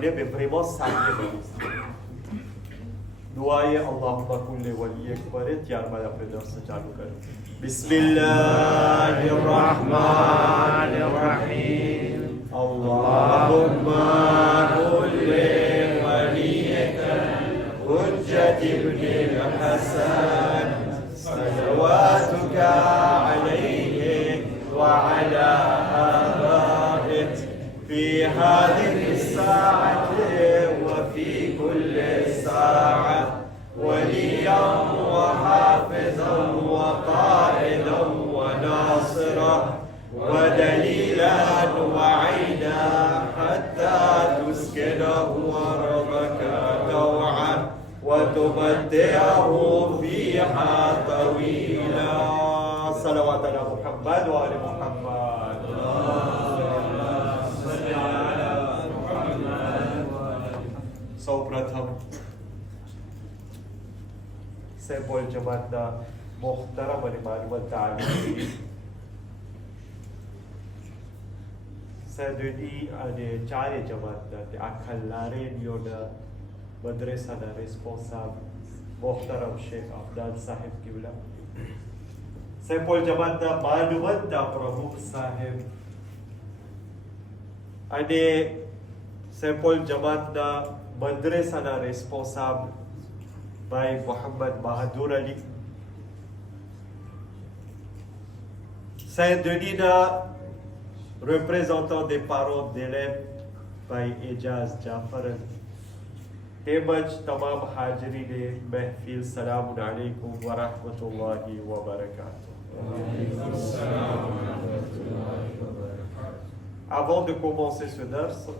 terminer, mais vraiment sacrément. Duaye Allahumma kulli waliyek barit ya mal après درس चालू करें. Bismillahirrahmanirrahim. Allahumma kulli waliyek hujjat ibn al-Hasan salawatuka alayhi wa ala aba'it fi hadhihi as-sa'ati wa fi kulli sa'ah وليا وحافظا وقائدا وناصرا ودليلا وعينا حتى تسكنه أرضك طوعا وتمتعه فيها طويلا. صلوات على محمد وآل محمد. صل على محمد. سوبرتهم سيبول جماعتنا محترم لمعلومات تعليمية. سيدوني أنا جاري جماعتنا أكلارين يونا مدرسة ريسبونسابل محترم شيخ أفضل صاحب كبلا. سيبول جماعتنا معلومات प्रमुख साहेब أنا سيبول جماعتنا مدرسة ريسبونسابل by Mohamed Bahadur Ali. Saint-Denis, représentant des parents d'élèves by Ejaz Jafar Ali. Temaj tamam hajrine mahfil, salamun alaykum wa rahmatullahi wa barakatuh. Avant de commencer ce dars,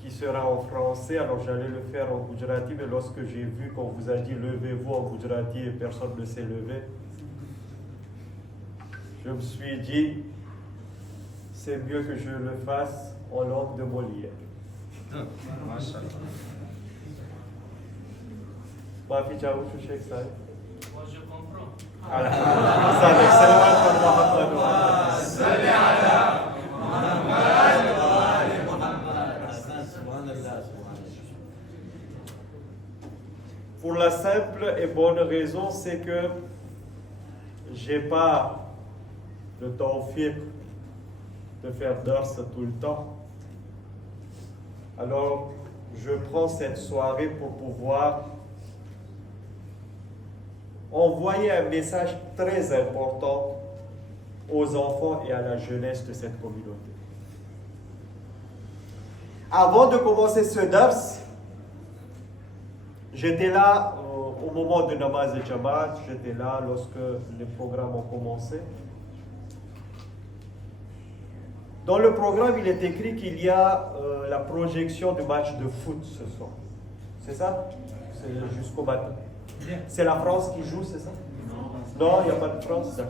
qui sera en français, alors j'allais le faire en Gujarati, mais lorsque j'ai vu qu'on vous a dit levez-vous en Gujarati et personne ne s'est levé, je me suis dit c'est mieux que je le fasse en langue de Molière. Ma fille, Moi je comprends. Pour la simple et bonne raison, c'est que j'ai pas le tawfiq de faire dars tout le temps. Alors, je prends cette soirée pour pouvoir envoyer un message très important aux enfants et à la jeunesse de cette communauté. Avant de commencer ce dars, j'étais là au moment de Namaz et Jamaat, j'étais là lorsque les programmes ont commencé. Dans le programme, il est écrit qu'il y a la projection du match de foot ce soir. C'est ça? C'est jusqu'au matin. C'est la France qui joue, c'est ça? Non, il n'y a pas de France.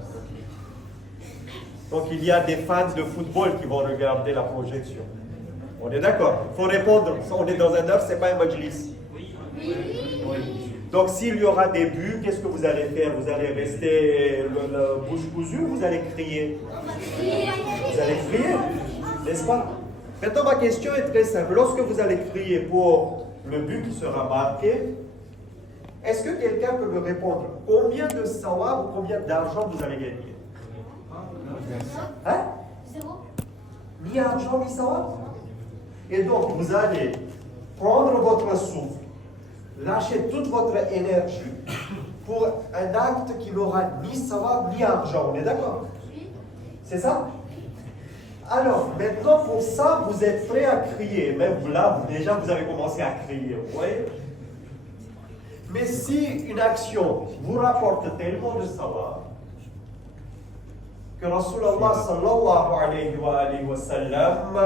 Donc il y a des fans de football qui vont regarder la projection. On est d'accord? Il faut répondre. On est dans un œuvre, ce n'est pas un majlis. Oui. Donc s'il y aura des buts, qu'est-ce que vous allez faire? Vous allez rester le bouche cousue ou vous allez crier? Vous allez crier, n'est-ce pas? Maintenant ma question est très simple. Lorsque vous allez crier pour le but qui sera marqué, est-ce que quelqu'un peut me répondre combien de sawab ou combien d'argent vous allez gagner? Hein? Ni argent ni sawab. Et donc vous allez prendre votre souffle, lâcher toute votre énergie pour un acte qui n'aura ni sawab ni argent. On est d'accord? C'est ça? Alors, maintenant, pour ça, vous êtes prêt à crier. Même là, déjà, vous avez commencé à crier. Vous voyez? Mais si une action vous rapporte tellement de sawab que Rasulallah sallallahu alayhi wa sallam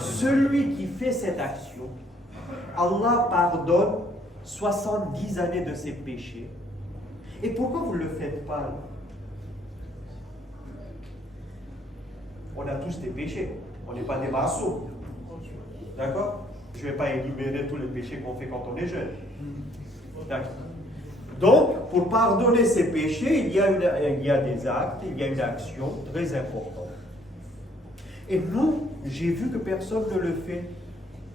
celui qui fait cette action, Allah pardonne 70 années de ses péchés. Et pourquoi vous ne le faites pas? On a tous des péchés. On n'est pas des massos. D'accord? Je ne vais pas énumérer tous les péchés qu'on fait quand on est jeune. D'accord. Donc, pour pardonner ses péchés, il y a des actes, il y a une action très importante. Et nous, j'ai vu que personne ne le fait.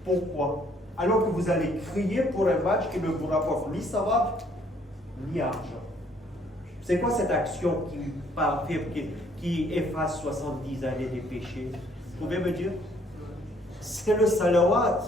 Pourquoi? Alors que vous allez crier pour un match qui ne vous rapporte ni savoir, ni argent. C'est quoi cette action qui efface 70 années des péchés? Vous pouvez me dire? C'est le salawat.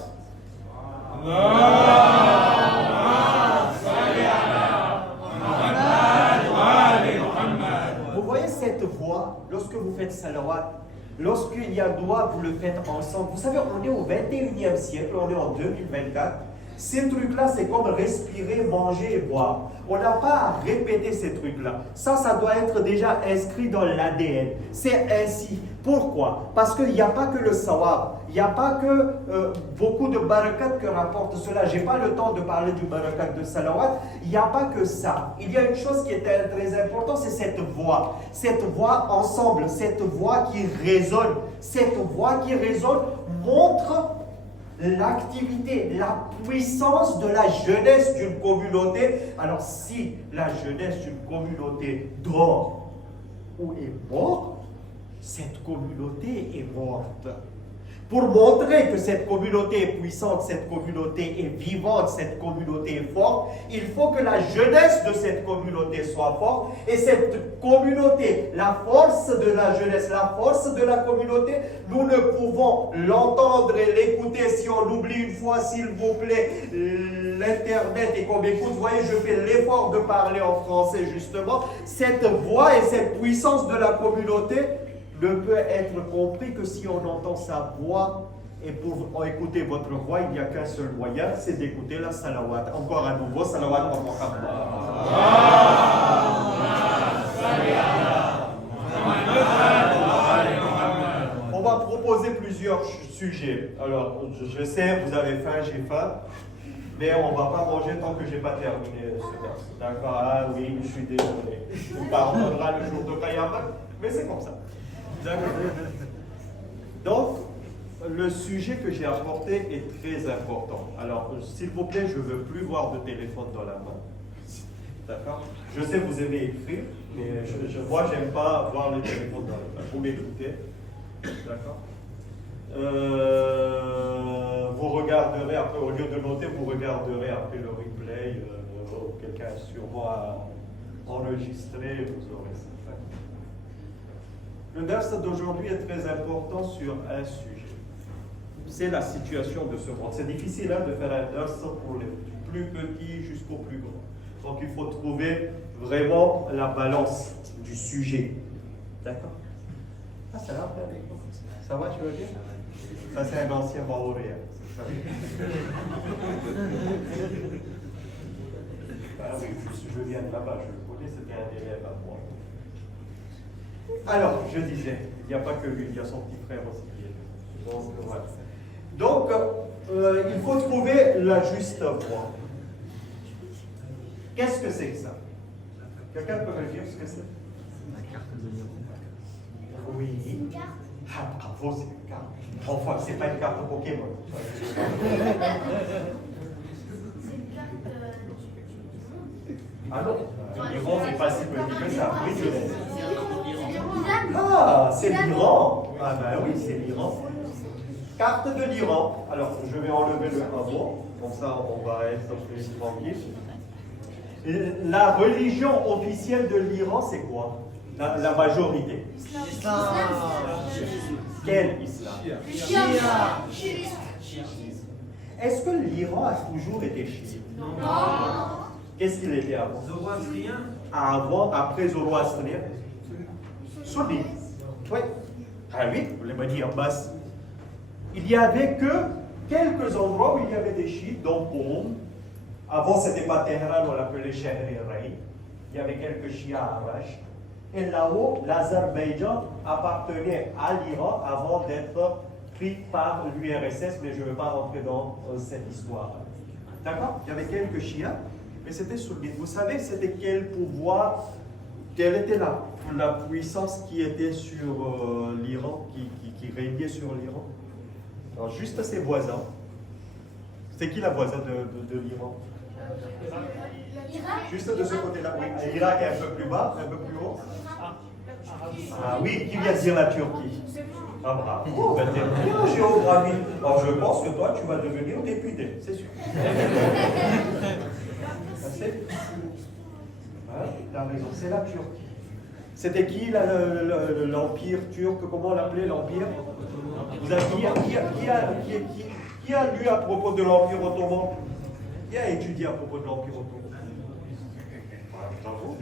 Vous voyez cette voix, lorsque vous faites salawat, lorsqu'il y a doigt, vous le faites ensemble. Vous savez, on est au 21e siècle, on est en 2024. Ces trucs-là, c'est comme respirer, manger et boire. On n'a pas à répéter ces trucs-là. Ça doit être déjà inscrit dans l'ADN. C'est ainsi. Pourquoi? Parce qu'il n'y a pas que le sawab. Il n'y a pas que beaucoup de barakat que rapporte cela. Je n'ai pas le temps de parler du barakat de salawat. Il n'y a pas que ça. Il y a une chose qui est très importante, c'est cette voix. Cette voix ensemble, cette voix qui résonne. Cette voix qui résonne montre l'activité, la puissance de la jeunesse d'une communauté. Alors si la jeunesse d'une communauté dort ou est morte, cette communauté est morte. Pour montrer que cette communauté est puissante, cette communauté est vivante, cette communauté est forte, il faut que la jeunesse de cette communauté soit forte. Et cette communauté, la force de la jeunesse, la force de la communauté, nous ne pouvons l'entendre et l'écouter si on oublie une fois, s'il vous plaît, l'Internet et qu'on m'écoute. Vous voyez, je fais l'effort de parler en français justement. Cette voix et cette puissance de la communauté ne peut être compris que si on entend sa voix. Et pour écouter votre voix, il n'y a qu'un seul moyen, c'est d'écouter la salawat. Encore à nouveau, salawat wa Muhammad. On va proposer plusieurs sujets. Alors, je sais, vous avez faim, j'ai faim, mais on ne va pas manger tant que je n'ai pas terminé ce verset. D'accord? Ah oui, je suis désolé. On pardonnera le jour de Qayamat, mais c'est comme ça. Donc, le sujet que j'ai apporté est très important. Alors, s'il vous plaît, je ne veux plus voir de téléphone dans la main. D'accord? Je sais que vous aimez écrire, mais moi, je n'aime pas voir le téléphone dans la main. Vous m'écoutez? D'accord? Vous regarderez après, au lieu de noter, vous regarderez après le replay. Quelqu'un sûrement a enregistré, vous aurez ça. Le dars d'aujourd'hui est très important sur un sujet. C'est la situation de ce monde. C'est difficile de faire un dars pour les plus petits jusqu'aux plus grands. Donc il faut trouver vraiment la balance du sujet. D'accord? Ah, ça va, ça va, tu vas bien? Ça, c'est un ancien maoré. Ah oui, je viens de là-bas, je le connais, c'était un élève à moi. Alors, je disais, il n'y a pas que lui, il y a son petit frère aussi qui est. Donc, voilà. Donc, il faut trouver la juste voie. Qu'est-ce que c'est que ça? Quelqu'un peut me dire ce que c'est? La carte de l'Iran. Oui. Ah, bravo, c'est une carte. Enfin, c'est pas une carte Pokémon. C'est une carte du monde. Ah non, l'Iran, c'est pas si petit que ça. Oui, c'est vrai. Ah, c'est l'Iran. Ah ben oui, c'est l'Iran. Carte de l'Iran. Alors, je vais enlever le avant, comme ça on va être plus tranquille. La religion officielle de l'Iran, c'est quoi? La majorité. Islam. Quel islam? Chiite. Est-ce que l'Iran a toujours été chiite? Non. Qu'est-ce qu'il était avant? Zoroastrien. Avant, après zoroastrien? Sunni. Oui. Ah oui, vous l'avez dit en basse. Il n'y avait que quelques endroits où il y avait des chiites, dont Qom. Avant, ce n'était pas Téhéran, on l'appelait Shahr-e-Ray. Il y avait quelques chiites à Arash. Et là-haut, l'Azerbaïdjan appartenait à l'Iran avant d'être pris par l'URSS, mais je ne veux pas rentrer dans cette histoire. D'accord? Il y avait quelques chiites, mais c'était sunnite. Vous savez, c'était quel pouvoir, quelle était la puissance qui était sur l'Iran, qui régnait sur l'Iran? Alors, juste ses voisins. C'est qui la voisine de l'Iran? Irak. Juste de ce côté-là, oui. L'Irak est un peu plus bas, un peu plus haut. Ah oui, qui vient de dire la Turquie? Ah bravo, ben t'es bien en géographie. Alors je pense que toi, tu vas devenir député, c'est sûr. Assez? Ouais, t'as raison, c'est la Turquie. C'était qui l'empire turc? Comment on l'appelait l'empire? Vous avez qui a lu à propos de l'empire ottoman? Qui a étudié à propos de l'empire ottoman? Bravo.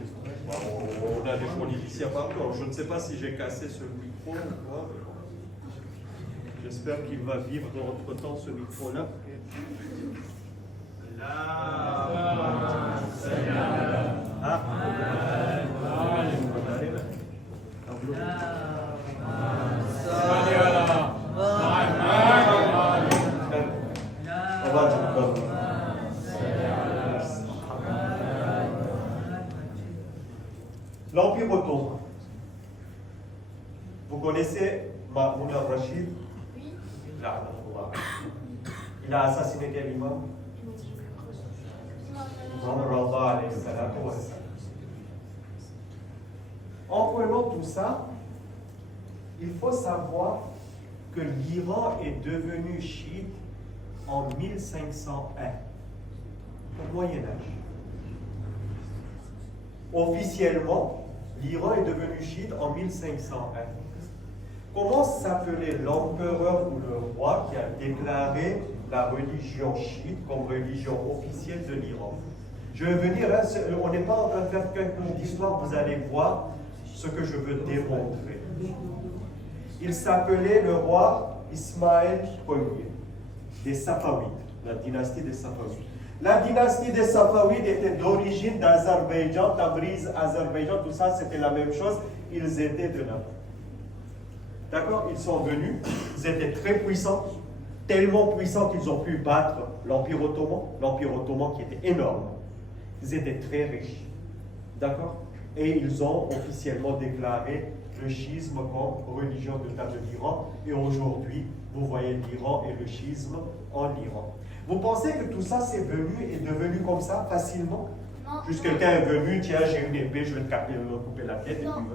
On a des politiciens partout. Alors, je ne sais pas si j'ai cassé ce micro ou quoi. J'espère qu'il va vivre dans notre temps ce micro-là. Ah. On va dire l'Empire ottoman. Vous connaissez Mahmoud al-Rashid? Oui. Il a assassiné quel imam? Imam Rada alayhi salatu wa salam. En prenant tout ça, il faut savoir que l'Iran est devenu chiite en 1501, au Moyen Âge. Officiellement, l'Iran est devenu chiite en 1501. Comment s'appelait l'empereur ou le roi qui a déclaré la religion chiite comme religion officielle de l'Iran? Je vais venir, hein, on n'est pas en train de faire qu'un cours d'histoire, vous allez voir ce que je veux démontrer. Il s'appelait le roi Ismaël Ier, des Safavides, la dynastie des Safavides. La dynastie des Safavides était d'origine d'Azerbaïdjan, Tabriz, Azerbaïdjan, tout ça c'était la même chose, ils étaient de là-bas. D'accord? Ils sont venus, ils étaient très puissants, tellement puissants qu'ils ont pu battre l'Empire ottoman qui était énorme. Ils étaient très riches. D'accord? Et ils ont officiellement déclaré le schisme comme religion d'État de l'Iran. Et aujourd'hui, vous voyez l'Iran et le schisme en Iran. Vous pensez que tout ça est devenu comme ça, facilement? Non. Juste quelqu'un est venu, tiens, j'ai une épée, je vais te couper la tête. Non. Et puis,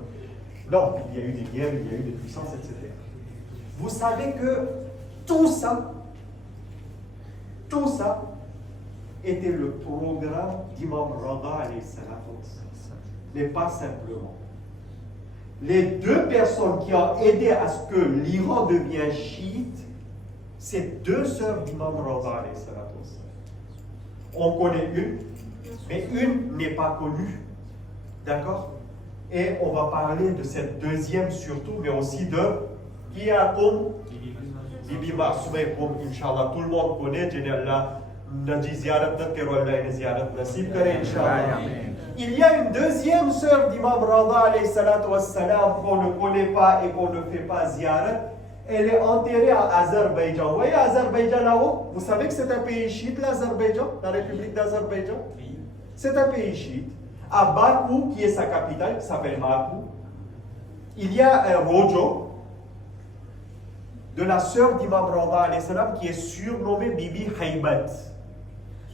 non, il y a eu des guerres, il y a eu des puissances, etc. Vous savez que tout ça était le programme d'Imam Rada alayhi salatu wassalam. Mais pas simplement. Les deux personnes qui ont aidé à ce que l'Iran devienne chiite, c'est deux sœurs d'Imam Rada alayhi salatu wassalam. On connaît une, mais une n'est pas connue. D'accord? Et on va parler de cette deuxième surtout, mais aussi de qui a comme Bibi Massoumé, comme Inch'Allah, tout le monde connaît, il y a une deuxième sœur d'Imam Rada alayhi salatu wassalam qu'on ne connaît pas et qu'on ne fait pas ziyarat. Elle est enterrée à Azerbaïdjan. Vous voyez Azerbaïdjan là-haut? Vous savez que c'est un pays chiite, l'Azerbaïdjan, la République d'Azerbaïdjan? Oui. C'est un pays chiite. À Bakou, qui est sa capitale, qui s'appelle Bakou, il y a un rojo de la sœur d'Imam Rada alayhi salam qui est surnommée Bibi Haybat.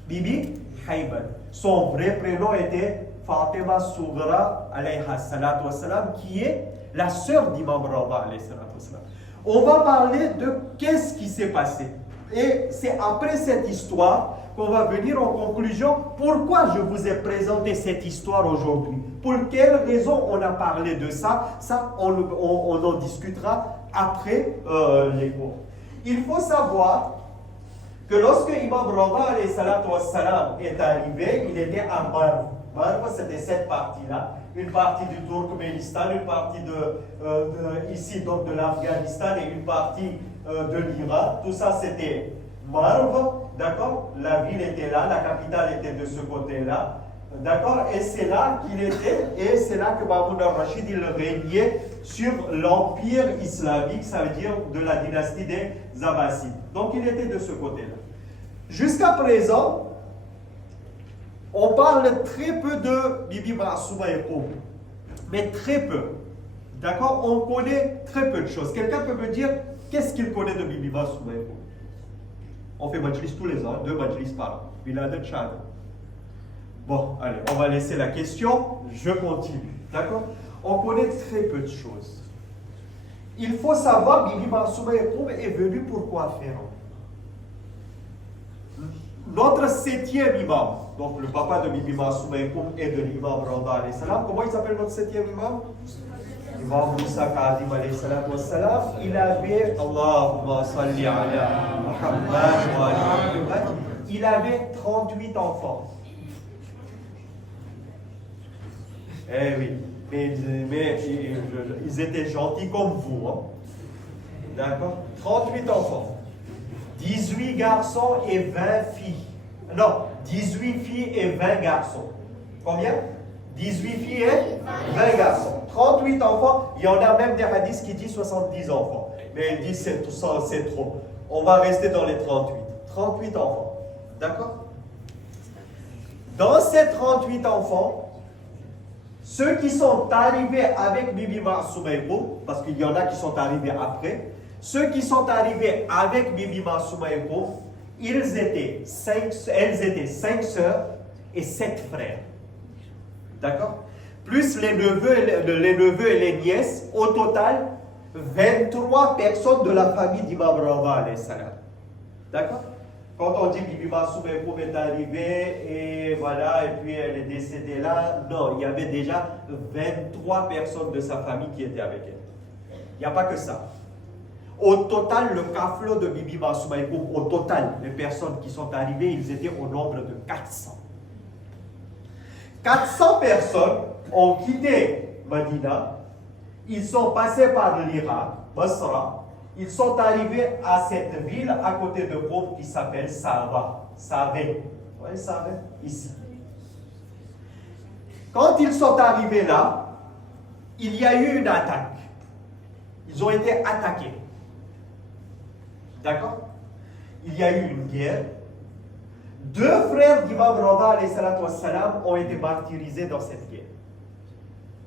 Bibi Haybat. Son vrai prénom était Fatima Sougra alayha salatu wassalam, qui est la sœur d'Imam Rada alayhi salatu wassalam. On va parler de qu'est-ce qui s'est passé. Et c'est après cette histoire qu'on va venir en conclusion pourquoi je vous ai présenté cette histoire aujourd'hui. Pour quelle raison on a parlé de ça? Ça, on en discutera après les cours. Il faut savoir que lorsque Imam Rada alayhi salatu wassalam est arrivé, il était à Marv. Marv, c'était cette partie-là. Une partie du Turkménistan, une partie ici donc de l'Afghanistan et une partie de l'Irak. Tout ça c'était Marv, d'accord? La ville était là, la capitale était de ce côté-là, d'accord? Et c'est là qu'il était, et c'est là que Mahmoud al-Rashid il régnait sur l'empire islamique, ça veut dire de la dynastie des Abbasides. Donc il était de ce côté-là. Jusqu'à présent, on parle très peu de Bibi Massouma et Koum, mais très peu. D'accord? On connaît très peu de choses. Quelqu'un peut me dire qu'est-ce qu'il connaît de Bibi Massouma et Koum? On fait majlis tous les ans, 2 majlis par an. Biladet Chad. Bon, allez, on va laisser la question. Je continue. D'accord? On connaît très peu de choses. Il faut savoir, Bibi Mansouma est venu pour quoi faire? Notre 7e imam, donc le papa de Bibi Mansouma et de l'imam Randa alayhi salam, comment il s'appelle notre 7e imam? Imam Moussa Kadim alayhi salam, il avait, Allahumma salli ala Muhammad wa ali Muhammad, il avait 38 enfants. Eh oui, mais ils étaient gentils comme vous. Hein? D'accord? 38 enfants. 18 garçons et 20 filles. Non, 18 filles et 20 garçons. Combien? 18 filles et 20 garçons. 38 enfants. Il y en a même des hadiths qui disent 70 enfants. Mais ils disent c'est trop. On va rester dans les 38. 38 enfants. D'accord? Dans ces 38 enfants, ceux qui sont arrivés avec Bibi Mansouma, parce qu'il y en a qui sont arrivés après, ceux qui sont arrivés avec Bibi Mansouma, elles étaient 5 sœurs et 7 frères. D'accord? Plus les neveux et les nièces, au total, 23 personnes de la famille d'Imam Randa alayhi salam. D'accord? Quand on dit que Bibi Mansouma est arrivée et voilà, et puis elle est décédée là, non, il y avait déjà 23 personnes de sa famille qui étaient avec elle. Il n'y a pas que ça. Au total, le kaflo de Bibi Mansouma, au total, les personnes qui sont arrivées, ils étaient au nombre de 400. 400 personnes ont quitté Medina, ils sont passés par l'Irak, Basra. Ils sont arrivés à cette ville à côté de Qom qui s'appelle Sava. Saveh. Vous voyez Saveh? Ici. Quand ils sont arrivés là, il y a eu une attaque. Ils ont été attaqués. D'accord? Il y a eu une guerre. 2 frères d'Imam Randa alayhi salatu wassalam ont été martyrisés dans cette guerre.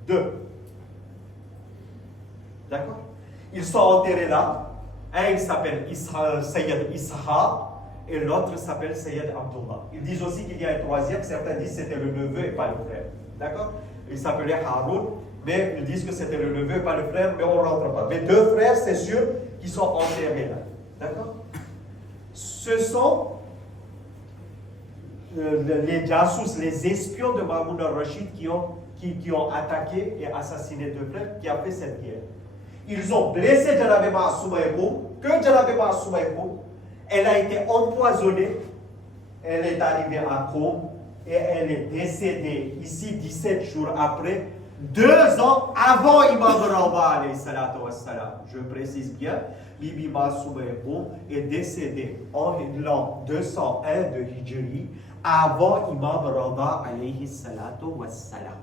2. D'accord? Ils sont enterrés là. Un, il s'appelle Sayyid Isha et l'autre s'appelle Sayyid Abdullah. Ils disent aussi qu'il y a un 3e. Certains disent que c'était le neveu et pas le frère. D'accord? Il s'appelait Haroun, mais ils disent que c'était le neveu et pas le frère, mais on ne rentre pas. Mais 2 frères, c'est sûr, qui sont enterrés là. D'accord? Ce sont les jassous, les espions de Mamoun al-Rashid qui ont attaqué et assassiné 2 frères, qui a fait cette guerre. Ils ont blessé Janabé Mansouma que Janabé Mansouma, elle a été empoisonnée, elle est arrivée à Qom et elle est décédée ici 17 jours après, 2 ans avant Imam Randa alayhi salatu wassalam. Je précise bien, Bibi Mansouma est décédée en l'an 201 de Hijri, avant Imam Randa alayhi salatu wassalam.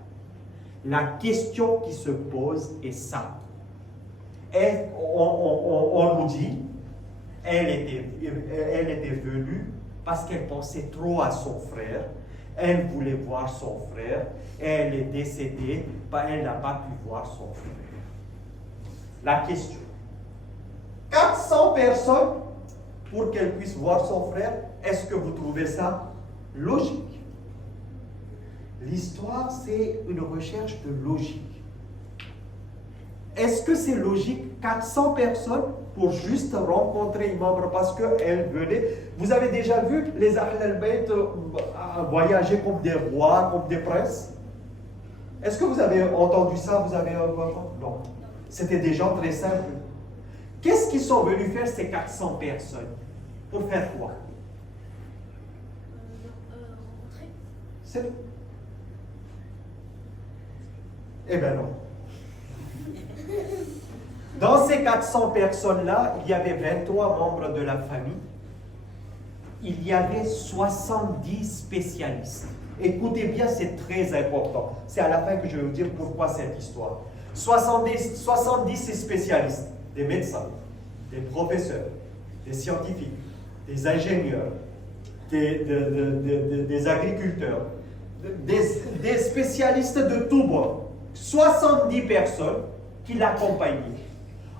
La question qui se pose est ça. Et on nous dit, elle était venue parce qu'elle pensait trop à son frère, elle voulait voir son frère, et elle est décédée, elle n'a pas pu voir son frère. La question, 400 personnes pour qu'elle puisse voir son frère, est-ce que vous trouvez ça logique? L'histoire, c'est une recherche de logique. Est-ce que c'est logique, 400 personnes pour juste rencontrer Imam parce qu'elle venait? Vous avez déjà vu les Ahl al-Bayt voyager comme des rois, comme des princes? Est-ce que vous avez entendu ça? Vous avez non. C'était des gens très simples. Qu'est-ce qu'ils sont venus faire ces 400 personnes? Pour faire quoi? Rentrer. C'est tout. Eh bien non. Dans ces 400 personnes-là, il y avait 23 membres de la famille. Il y avait 70 spécialistes. Écoutez bien, c'est très important. C'est à la fin que je vais vous dire pourquoi cette histoire. 70 spécialistes, des médecins, des professeurs, des scientifiques, des ingénieurs, des agriculteurs, des spécialistes de tout bord. 70 personnes qui l'accompagnaient.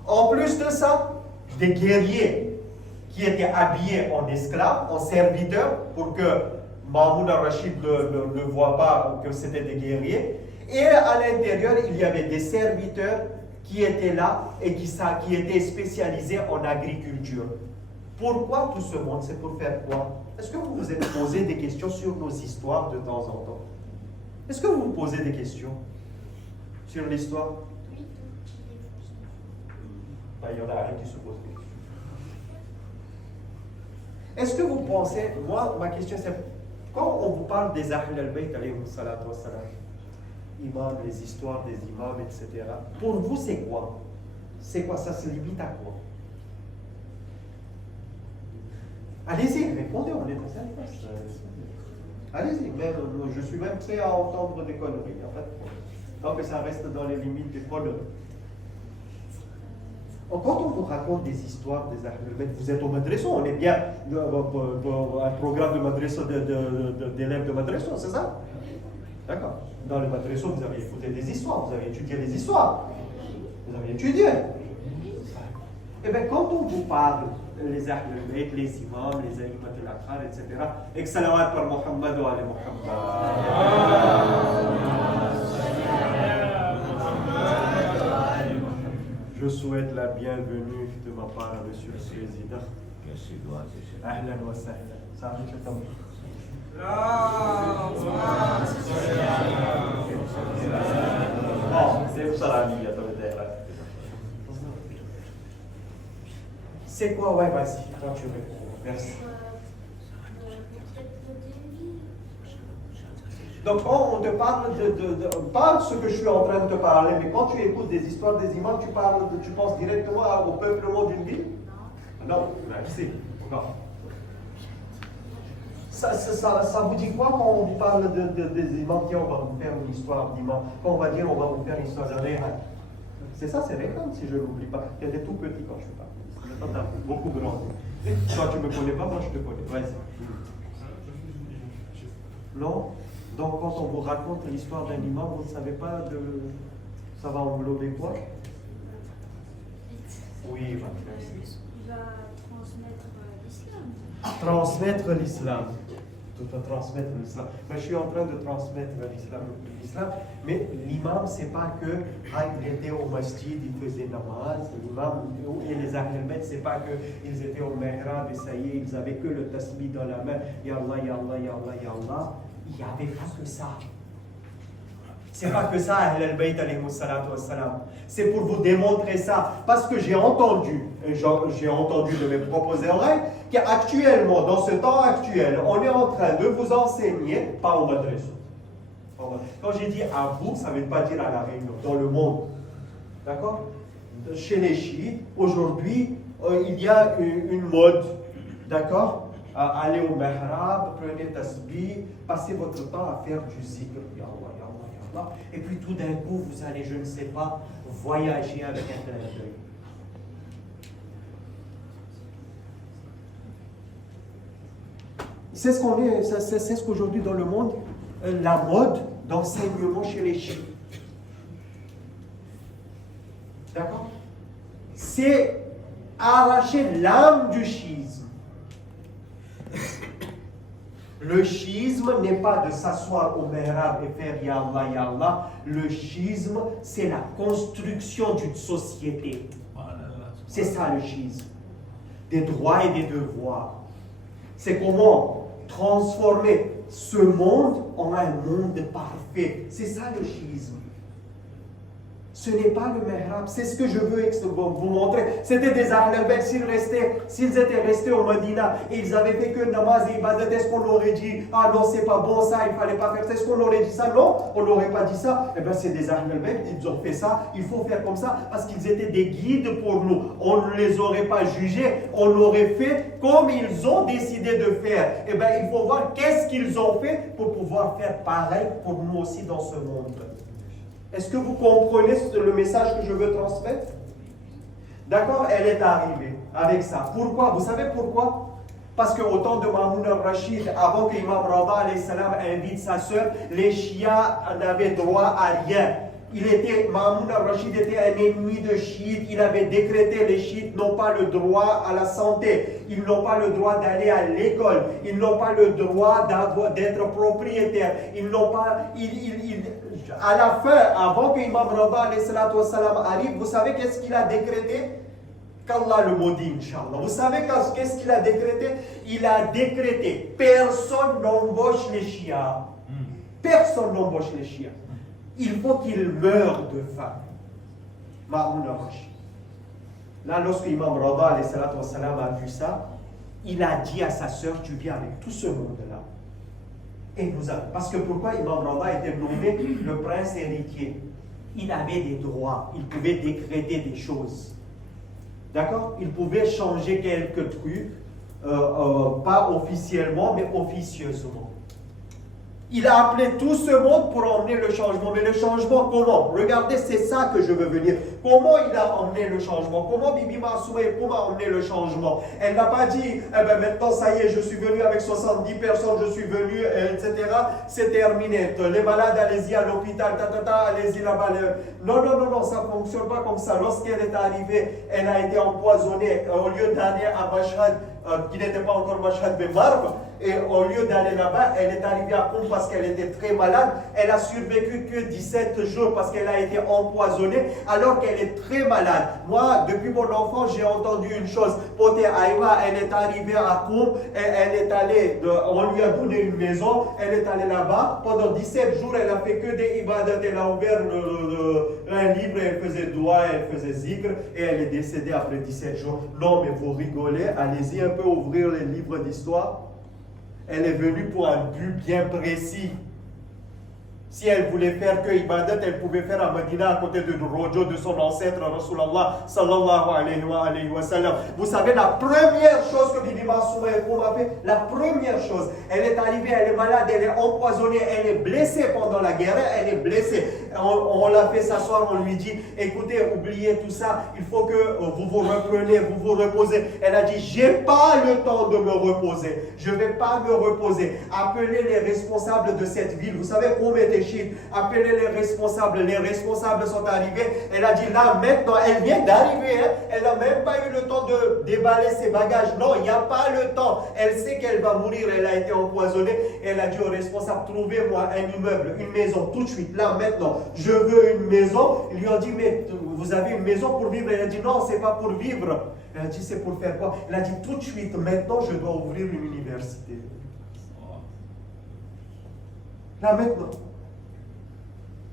En plus de ça, des guerriers qui étaient habillés en esclaves, en serviteurs, pour que Mamoun al-Rachid ne voit pas que c'était des guerriers. Et à l'intérieur, il y avait des serviteurs qui étaient là et qui étaient spécialisés en agriculture. Pourquoi tout ce monde? C'est pour faire quoi? Est-ce que vous vous êtes posé des questions sur nos histoires de temps en temps? Est-ce que vous vous posez des questions sur l'histoire? Il y en a qui se posent des questions. Est-ce que vous pensez, moi, ma question c'est, quand on vous parle des Ahl al-Bayt, imams, les histoires des imams, etc., pour vous c'est quoi? C'est quoi? Ça se limite à quoi? Allez-y, répondez, on est dans cette place. Allez-y, je suis même prêt à entendre des conneries, en fait, tant que ça reste dans les limites des conneries. Quand on vous raconte des histoires des Ahl al-Bayt, vous êtes au madrasson, on est bien un programme de madrasson, d'élèves de madrasson, c'est ça? D'accord. Dans le madrasson, vous avez écouté des histoires, vous avez étudié des histoires. Vous avez étudié. Eh bien, quand on vous parle, les Ahl al-Bayt, les imams, les aïmat al-Akhar, etc., et que salawat par Muhammad wa ali Muhammad. Je souhaite la bienvenue de ma part à Monsieur le Président. Ahlan wa sahlan. Ça arrive le temps. C'est quoi? Ouais, vas-y, toi tu réponds. Merci. Donc, quand on te parle pas ce que je suis en train de te parler, mais quand tu écoutes des histoires des imams, tu penses directement au peuplement d'une ville? Non, merci. Non. Ça vous dit quoi quand on vous parle des imams? Tiens, on va vous faire une histoire d'imam. Quand on va dire, on va vous faire une histoire de Réhan. C'est ça, c'est Réhan, si je ne l'oublie pas. Il était tout petit quand je parle. Maintenant, tu as beaucoup grandi. Toi, tu ne me connais pas, moi, je te connais. Vas-y. Non? Donc, quand on vous raconte l'histoire d'un imam, vous ne savez pas ça va englober quoi? Oui, Il va transmettre l'islam. Transmettre l'islam. Transmettre l'islam. Mais je suis en train de transmettre l'islam. Mais l'imam, c'est pas que il était au masjid, il faisait namaz. L'imam et les Ahl al-Bayt, c'est pas que ils étaient au mihrab et ça y est, ils avaient que le tasbih dans la main. Ya Allah, ya Allah, ya Allah, ya Allah. Il n'y avait pas que ça. C'est pas que ça, Ahl al-Bayt alayhi salatu wassalam. C'est pour vous démontrer ça. Parce que j'ai entendu de mes propres oreilles, qu'actuellement, dans ce temps actuel, on est en train de vous enseigner, pas au madrasa. Quand j'ai dit à vous, ça ne veut pas dire à la Réunion, dans le monde. D'accord? Chez les chiites, aujourd'hui, il y a une mode. D'accord? Allez au mihrab, prenez tasbih, passez votre temps à faire du zikr. Ya Allah, ya Allah, ya Allah. Et puis tout d'un coup, vous allez, je ne sais pas, voyager avec un clin d'œil. C'est ce qu'aujourd'hui dans le monde, la mode d'enseignement chez les chiites. D'accord? C'est arracher l'âme du chiisme. Le schisme n'est pas de s'asseoir au mihrab et faire Ya Allah, Ya Allah. Le schisme, c'est la construction d'une société. C'est ça le schisme. Des droits et des devoirs. C'est comment transformer ce monde en un monde parfait. C'est ça le schisme. Ce n'est pas le mihrab. C'est ce que je veux vous montrer. C'était des Ahl al-Bayt. S'ils étaient restés au Medina et ils avaient fait que namaz et ibadat, est-ce qu'on aurait dit ah non, c'est pas bon ça, il fallait pas faire ça? Est-ce qu'on aurait dit ça? Non, on n'aurait pas dit ça. Eh bien, c'est des Ahl al-Bayt. Ils ont fait ça. Il faut faire comme ça parce qu'ils étaient des guides pour nous. On ne les aurait pas jugés. On aurait fait comme ils ont décidé de faire. Eh bien, il faut voir qu'est-ce qu'ils ont fait pour pouvoir faire pareil pour nous aussi dans ce monde. Est-ce que vous comprenez le message que je veux transmettre? D'accord, elle est arrivée avec ça. Pourquoi? Vous savez pourquoi? Parce qu'au temps de Mamoun al-Rachid, avant que Imam Rada alayhi salam invite sa sœur, les chiites n'avaient droit à rien. Mamoun al-Rashid était un ennemi de chiites. Il avait décrété les chiites n'ont pas le droit à la santé. Ils n'ont pas le droit d'aller à l'école. Ils n'ont pas le droit d'être propriétaires. Ils n'ont pas... à la fin, avant que Imam Rada arrive, vous savez qu'est-ce qu'il a décrété? Qu'Allah le maudit, Inch'Allah. Vous savez qu'est-ce qu'il a décrété? Il a décrété, personne n'embauche les chiites. Personne n'embauche les chiites. Il faut qu'ils meurent de faim. Ma'moun al-Rashid. Là, lorsque Imam Rada a vu ça, il a dit à sa sœur, tu viens avec tout ce monde-là. Et parce que pourquoi Imam Rada était nommé le prince héritier? Il avait des droits, il pouvait décréter des choses. D'accord? Il pouvait changer quelques trucs, pas officiellement, mais officieusement. Il a appelé tout ce monde pour emmener le changement. Mais le changement, comment? Regardez, c'est ça que je veux venir. Comment il a emmené le changement? Comment Bibi Massouma a emmené le changement? Elle n'a pas dit, eh ben maintenant ça y est, je suis venu avec 70 personnes, je suis venu, etc. C'est terminé. Les malades, allez-y à l'hôpital, allez-y là-bas. Non, ça ne fonctionne pas comme ça. Lorsqu'elle est arrivée, elle a été empoisonnée. Au lieu d'aller à Mashhad, qui n'était pas encore Mashhad mais Marv, et au lieu d'aller là-bas, elle est arrivée à Koum parce qu'elle était très malade. Elle a survécu que 17 jours parce qu'elle a été empoisonnée alors qu'elle est très malade. Moi, depuis mon enfance, j'ai entendu une chose. Poté Aïwa, elle est arrivée à Koum, elle est allée, on lui a donné une maison, elle est allée là-bas. Pendant 17 jours, elle a fait que des ibadat. Elle a ouvert un livre, elle faisait doua, elle faisait zikr et elle est décédée après 17 jours. Non, mais vous rigolez, allez-y un peu ouvrir les livres d'histoire. Elle est venue pour un but bien précis. Si elle voulait faire que ibadat, elle pouvait faire à Medina à côté de Rojo, de son ancêtre Rasulallah sallallahu alayhi wa sallam. Vous savez, la première chose que Bibi Massouma a fait, la première chose, elle est arrivée, elle est malade, elle est empoisonnée, elle est blessée pendant la guerre, elle est blessée. On l'a fait s'asseoir, on lui dit, écoutez, oubliez tout ça, il faut que vous vous repreniez, vous vous reposez. Elle a dit, j'ai pas le temps de me reposer, je vais pas me reposer. Appelez les responsables de cette ville. Vous savez combien était chiite? Appelez les responsables sont arrivés. Elle a dit, là maintenant, elle vient d'arriver, hein? Elle n'a même pas eu le temps de déballer ses bagages. Non, il n'y a pas le temps. Elle sait qu'elle va mourir, elle a été empoisonnée. Elle a dit aux responsables, trouvez-moi un immeuble, une maison, tout de suite, là maintenant. Je veux une maison. Ils lui ont dit, mais vous avez une maison pour vivre? Elle a dit, non, c'est pas pour vivre. Elle a dit, c'est pour faire quoi? Elle a dit, tout de suite, maintenant, je dois ouvrir une université. Là maintenant.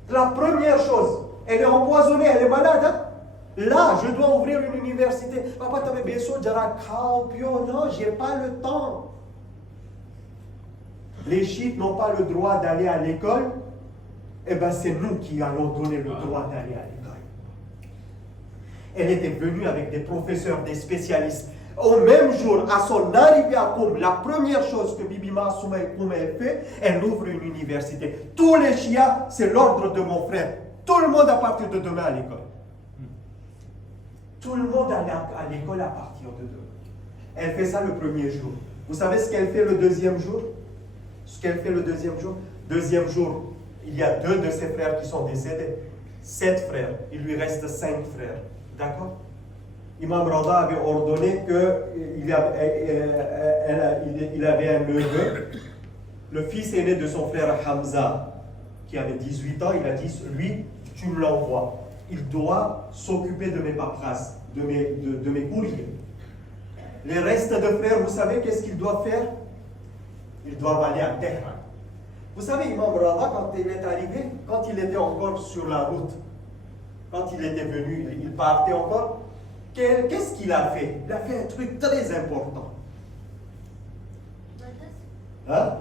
La première chose, elle est empoisonnée, elle est malade. Hein? Là, je dois ouvrir une université. Papa, tu avais besoin de non, j'ai pas le temps. Les chiites n'ont pas le droit d'aller à l'école. Eh bien, c'est nous qui allons donner le droit d'aller à l'école. Elle était venue avec des professeurs, des spécialistes. Au même jour, à son arrivée à Koum, la première chose que Bibi Massouma fait, elle ouvre une université. Tous les chiites, c'est l'ordre de mon frère. Tout le monde à partir de demain à l'école. Tout le monde allait à l'école à partir de demain. Elle fait ça le premier jour. Vous savez ce qu'elle fait le deuxième jour? Deuxième jour, il y a 2 de ses frères qui sont décédés. 7 frères. Il lui reste 5 frères. D'accord? Imam Rada avait ordonné qu'il avait un neveu, le fils aîné de son frère Hamza, qui avait 18 ans. Il a dit, lui, tu me l'envoies. Il doit s'occuper de mes paperasses, de mes courriers. Les restes de frères, vous savez qu'est-ce qu'ils doivent faire? Ils doivent aller à Téhéran. Vous savez, Imam Rada, quand il est arrivé, quand il était encore sur la route, quand il était venu, il partait encore. Qu'est-ce qu'il a fait? Il a fait un truc très important. Hein?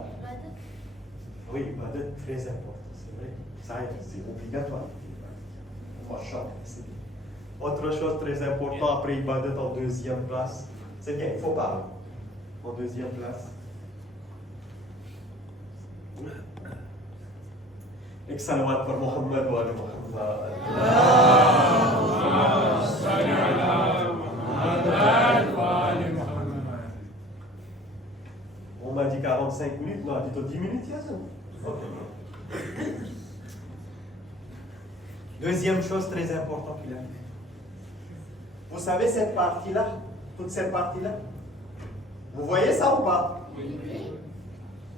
Oui, très important, c'est vrai. Ça, c'est obligatoire. Autre chose très importante après Ibadat en deuxième place, c'est bien, il faut parler. En deuxième place. Et salawat pour Muhammad wa Muhammad. On m'a dit 45 minutes, non, plutôt 10 minutes, il y a ça. Ok. Deuxième chose très importante qu'il a fait. Vous savez cette partie-là, toute cette partie-là? Vous voyez ça ou pas? Oui.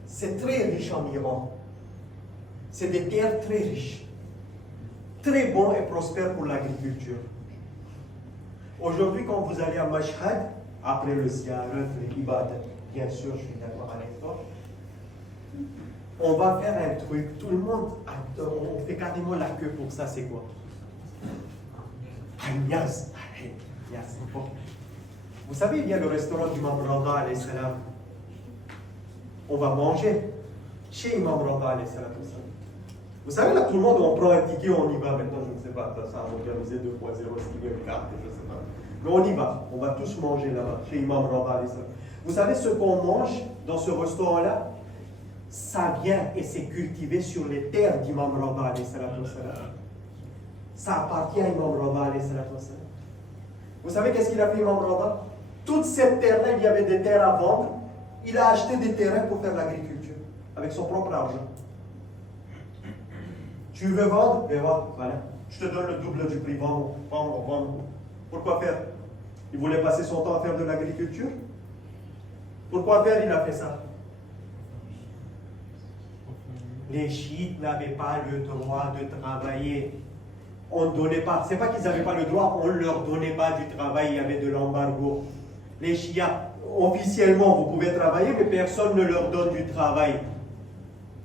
C'est très riche en Iran. C'est des terres très riches. Très bon et prospère pour l'agriculture. Aujourd'hui, quand vous allez à Mashhad, après le ziyarat, les ibadat, bien sûr, je suis d'accord avec toi, on va faire un truc, tout le monde adore, on fait carrément la queue pour ça, c'est quoi? Agnaz. Vous savez, il y a le restaurant d'Imam Rada, alayhi salam. On va manger chez Imam Rada, alayhi salam. Vous savez, là, tout le monde, on prend un ticket, on y va. Maintenant, je ne sais pas, ça a organisé 2.0, ce qui est une carte, je ne sais pas. Mais on y va. On va tous manger là-bas, chez Imam Rada, alayhi salam. Vous savez, ce qu'on mange dans ce restaurant-là, ça vient et c'est cultivé sur les terres d'Imam Rada, alayhi salam. Ça appartient à Imam Rada, alayhi salam. Vous savez qu'est-ce qu'il a fait, Imam Rada? Toute cette terre-là, il y avait des terres à vendre. Il a acheté des terrains pour faire l'agriculture, avec son propre argent. Tu veux vendre? Ben voilà. Je te donne le double du prix. Vendre. Pourquoi faire? Il voulait passer son temps à faire de l'agriculture? Pourquoi faire? Il a fait ça. Les chiites n'avaient pas le droit de travailler. On ne donnait pas. Ce n'est pas qu'ils n'avaient pas le droit, on ne leur donnait pas du travail, il y avait de l'embargo. Les chiites, officiellement, vous pouvez travailler, mais personne ne leur donne du travail.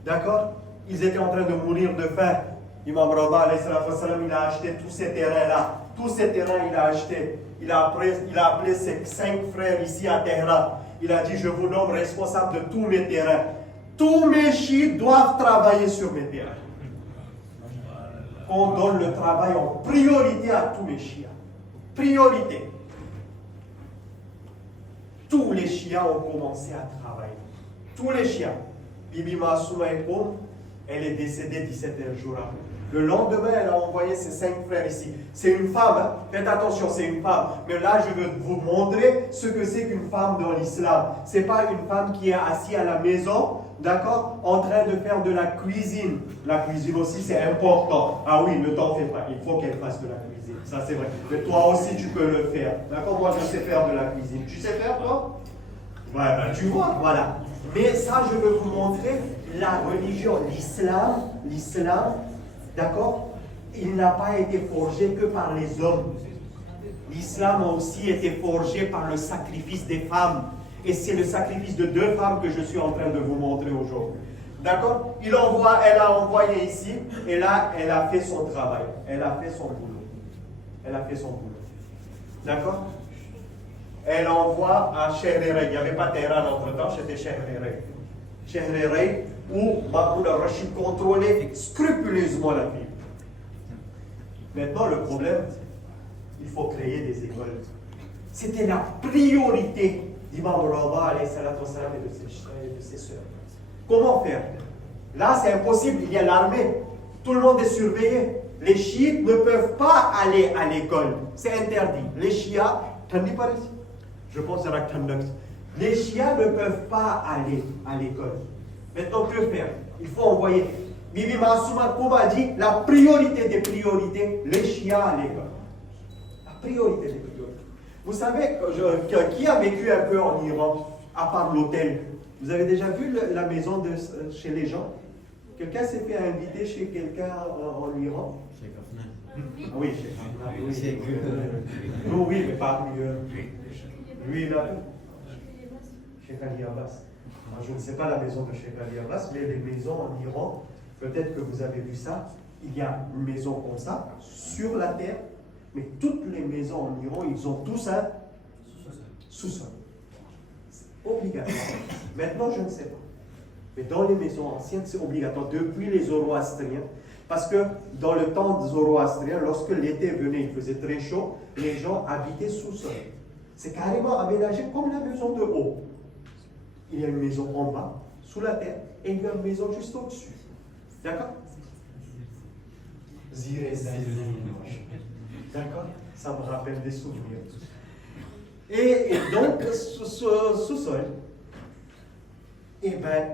D'accord? Ils étaient en train de mourir de faim. Imam Rada, alayhi salam, il a acheté tous ces terrains-là. Tous ces terrains, il a acheté. Il a appelé ses 5 frères ici à Téhéran. Il a dit, je vous nomme responsable de tous mes terrains. Tous mes chiites doivent travailler sur mes terrains. On donne le travail en priorité à tous les chiites. Priorité. Tous les chiites ont commencé à travailler. Tous les chiites. Bibi Massouma elle est décédée 17 jours après. Le lendemain, elle a envoyé ses 5 frères ici. C'est une femme, hein? Faites attention, c'est une femme. Mais là, je veux vous montrer ce que c'est qu'une femme dans l'islam. Ce n'est pas une femme qui est assise à la maison, d'accord, en train de faire de la cuisine. La cuisine aussi, c'est important. Ah oui, ne t'en fais pas, il faut qu'elle fasse de la cuisine. Ça, c'est vrai. Mais toi aussi, tu peux le faire. D'accord? Moi, je sais faire de la cuisine. Tu sais faire, toi? Ouais, ben, tu vois, voilà. Mais ça, je veux vous montrer la religion, l'islam, d'accord? Il n'a pas été forgé que par les hommes. L'islam a aussi été forgé par le sacrifice des femmes. Et c'est le sacrifice de 2 femmes que je suis en train de vous montrer aujourd'hui. D'accord? Elle a envoyé ici, et là, elle a fait son travail. Elle a fait son boulot. D'accord? Elle envoie à Chehrerey. Il n'y avait pas Téhéran entre-temps, c'était Chehrerey. Chehrerey, où Mahmoud al-Rashid contrôlait scrupuleusement la ville. Maintenant, le problème, il faut créer des écoles. C'était la priorité d'Imam Rada, alayhi salatu wassalam, et de ses sœurs. Comment faire? Là, c'est impossible, il y a l'armée. Tout le monde est surveillé. Les chiites ne peuvent pas aller à l'école. C'est interdit. Les chiites, je pense à la Tandax. Les chiites ne peuvent pas aller à l'école. Maintenant, que faire? Il faut envoyer. Bibi Massouma Koum a dit la priorité des priorités, les chiites à l'école. La priorité des priorités. Vous savez, qui a vécu un peu en Iran, à part l'hôtel? Vous avez déjà vu la maison chez les gens? Quelqu'un s'est fait inviter chez quelqu'un en Iran? Ah oui, chez Kafna. Oui, mais pas lui là. Chez Ali Abbas. Je ne sais pas la maison de Cheikh Ali Abbas, mais les maisons en Iran, peut-être que vous avez vu ça. Il y a une maison comme ça, sur la terre, mais toutes les maisons en Iran, ils ont tous un sous-sol. C'est obligatoire. Maintenant, je ne sais pas. Mais dans les maisons anciennes, c'est obligatoire, depuis les Zoroastriens. Parce que dans le temps zoroastrien, lorsque l'été venait, il faisait très chaud, les gens habitaient sous-sol. C'est carrément aménagé comme la maison de haut. Il y a une maison en bas, sous la terre, et il y a une maison juste au-dessus. D'accord? D'accord? Ça me rappelle des souvenirs. Et donc, sous-sol, eh bien,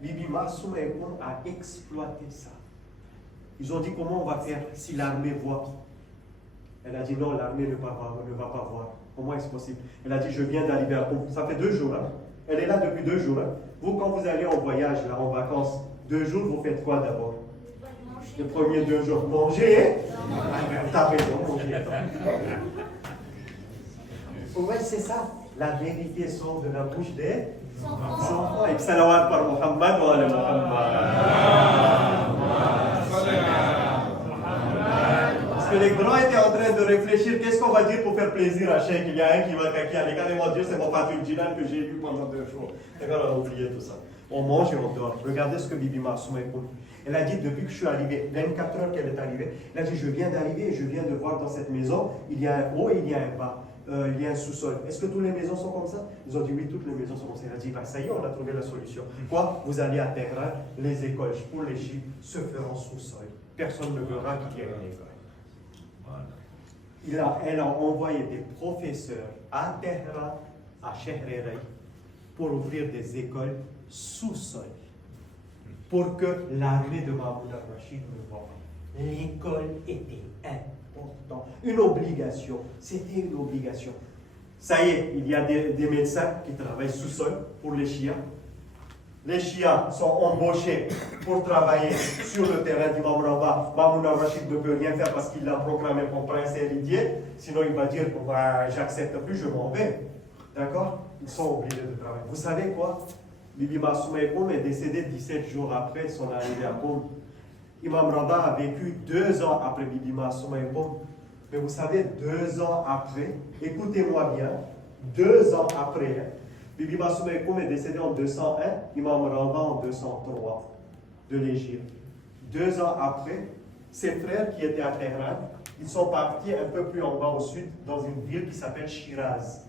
Bibi Massouma a exploité ça. Ils ont dit comment on va faire si l'armée voit. Elle a dit non, l'armée ne va pas voir. Comment est-ce possible? Elle a dit je viens d'arriver à Qom. Ça fait 2 jours. Hein. Elle est là depuis 2 jours. Hein. Vous, quand vous allez en voyage, là, en vacances, 2 jours, vous faites quoi d'abord? Les premiers 2 jours, manger. T'as raison, manger. Oui, c'est ça. La vérité sort de la bouche des enfants. Et salawat par Muhammad wa ala Muhammad. Parce que les grands étaient en train de réfléchir, qu'est-ce qu'on va dire pour faire plaisir à Cheikh? Il y a un qui va kaki à l'écart et mon Dieu, c'est mon Fatou Djinan que j'ai lu pendant 2 jours. D'accord, on a oublié tout ça. On mange et on dort. Regardez ce que Bibi Marsouma est pour. Elle a dit, depuis que je suis arrivé, 24 heures qu'elle est arrivée, elle a dit, je viens d'arriver et je viens de voir dans cette maison, il y a un haut et il y a un bas. Il y a un sous-sol. Est-ce que toutes les maisons sont comme ça? Ils ont dit oui, toutes les maisons sont comme ça. Elle a dit, bah, ça y est, on a trouvé la solution. Quoi? Vous allez à Téhéran, les écoles pour les chiites se feront sous-sol. Personne ne verra qu'il y a une école. Elle a envoyé des professeurs à Téhéran, à Chehrerei, pour ouvrir des écoles sous-sol. Pour que l'armée de Mahmoud al-Rachid ne voit pas. L'école était importante. Une obligation. C'était une obligation. Ça y est, il y a des médecins qui travaillent sous-sol pour les chiites. Les chiites sont embauchés pour travailler sur le terrain d'Imam Rabah. Mahmoud al-Rachid ne peut rien faire parce qu'il l'a programmé comme prince héritier. Sinon, il va dire j'accepte plus, je m'en vais. D'accord? Ils sont obligés de travailler. Vous savez quoi? Bibi Marsouma est décédé 17 jours après son arrivée à Qom. Imam Rabah a vécu 2 ans après Bibi Marsouma. Mais vous savez, 2 ans après, écoutez-moi bien, 2 ans après, Bibi Marsouma est décédé en 201, Imam Rabah en 203 de l'Égypte. 2 ans après, ses frères qui étaient à Téhéran, ils sont partis un peu plus en bas au sud, dans une ville qui s'appelle Shiraz.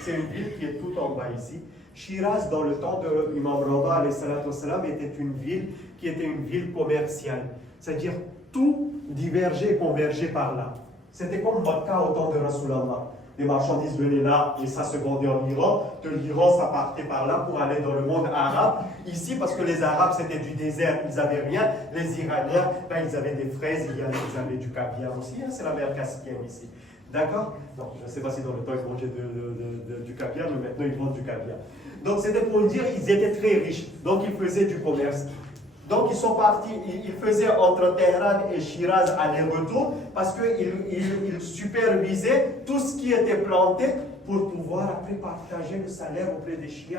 C'est une ville qui est tout en bas ici. Shiraz, dans le temps de Imam Rabah, était une ville qui était une ville commerciale. C'est-à-dire, tout divergeait et convergeait par là. C'était comme Makkah au temps de Rasulallah. Les marchandises venaient là et ça se vendait en Iran. De l'Iran, ça partait par là pour aller dans le monde arabe. Ici, parce que les Arabes, c'était du désert, ils n'avaient rien. Les Iraniens, ben, ils avaient des fraises, ils avaient du caviar aussi. Hein, c'est la mer Caspienne ici. D'accord? Donc, je ne sais pas si dans le temps ils mangeaient du caviar, mais maintenant ils vendent du caviar. Donc, c'était pour dire qu'ils étaient très riches. Donc, ils faisaient du commerce. Donc, ils sont partis, ils faisaient entre Téhéran et Shiraz aller-retour parce qu'ils supervisaient tout ce qui était planté pour pouvoir après partager le salaire auprès des chiites.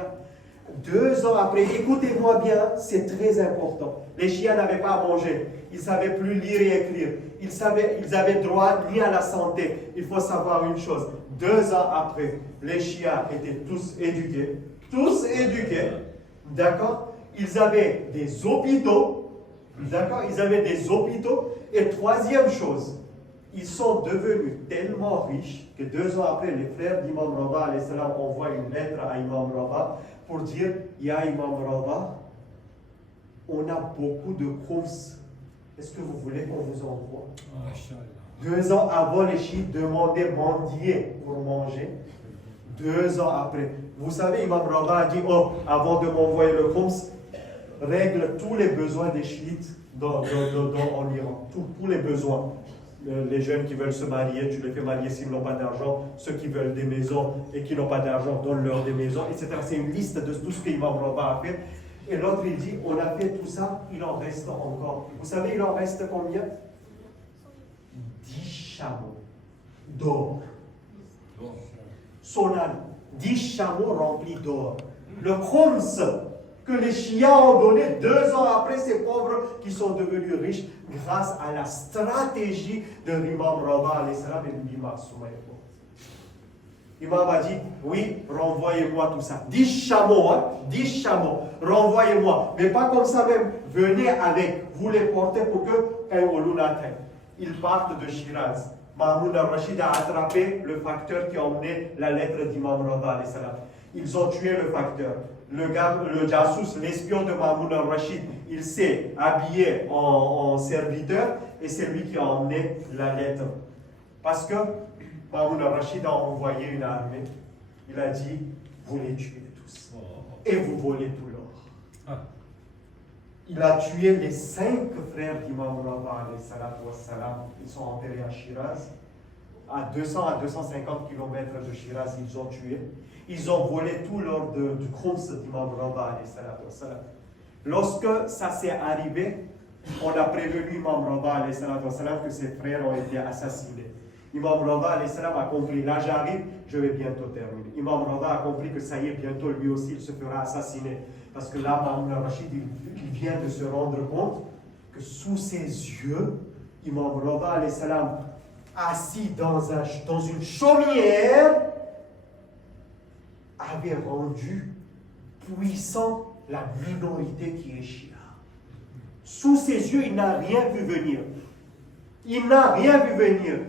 2 ans après, écoutez-moi bien, c'est très important. Les chiites n'avaient pas à manger, ils ne savaient plus lire et écrire, ils avaient droit ni à la santé. Il faut savoir une chose, 2 ans après, les chiites étaient tous éduqués, d'accord? Ils avaient des hôpitaux, d'accord? Ils avaient des hôpitaux. Et troisième chose, ils sont devenus tellement riches que 2 ans après, les frères d'Imam Rabah envoient une lettre à Imam Rabah pour dire, ya Imam Rabah, on a beaucoup de courses. Est-ce que vous voulez qu'on vous envoie? 2 ans avant, les chiites demandaient mendier pour manger. 2 ans après. Vous savez, Imam Rabah a dit, oh, avant de m'envoyer le khums, règle tous les besoins des chiites en Iran. Tous les besoins. Les jeunes qui veulent se marier, tu les fais marier s'ils n'ont pas d'argent. Ceux qui veulent des maisons et qui n'ont pas d'argent, donne-leur des maisons, etc. C'est une liste de tout ce qu'Imam Rabah a fait. Et l'autre, il dit, on a fait tout ça, il en reste encore. Vous savez, il en reste combien? 10 chameaux d'or. Son âne, 10 chameaux remplis d'or. Le khums que les chiites ont donné 2 ans après ces pauvres qui sont devenus riches grâce à la stratégie de l'imam Rabah et de l'imam Soumaï. L'imam a dit, oui, renvoyez-moi tout ça. 10 chameaux, hein, 10 chameaux, renvoyez-moi. Mais pas comme ça même, venez avec, vous les portez pour que ils partent de Shiraz. Mahmoud al-Rachid a attrapé le facteur qui a emmené la lettre d'Imam Rabah. Ils ont tué le facteur. Le jassous, l'espion de Mahmoud al-Rachid, il s'est habillé en serviteur et c'est lui qui a emmené la lettre. Parce que Mahmoud al-Rachid a envoyé une armée. Il a dit, vous les tuez tous. Et vous volez tout l'or. il a tué les 5 frères d'Imam Rada, ils sont enterrés à Shiraz. À 200 à 250 km de Shiraz, ils ont tué. Ils ont volé tout l'or du khums d'Imam Rada. Lorsque ça s'est arrivé, on a prévenu Imam Rada que ses frères ont été assassinés. Imam Rada a compris, là j'arrive, je vais bientôt terminer. Imam Rada a compris que ça y est, bientôt lui aussi il se fera assassiner. Parce que là, Harun al-Rashid, il vient de se rendre compte que sous ses yeux, Imam Rada assis dans une chaumière, avait rendu puissant la minorité qui est Shia. Sous ses yeux, il n'a rien vu venir. Il n'a rien vu venir.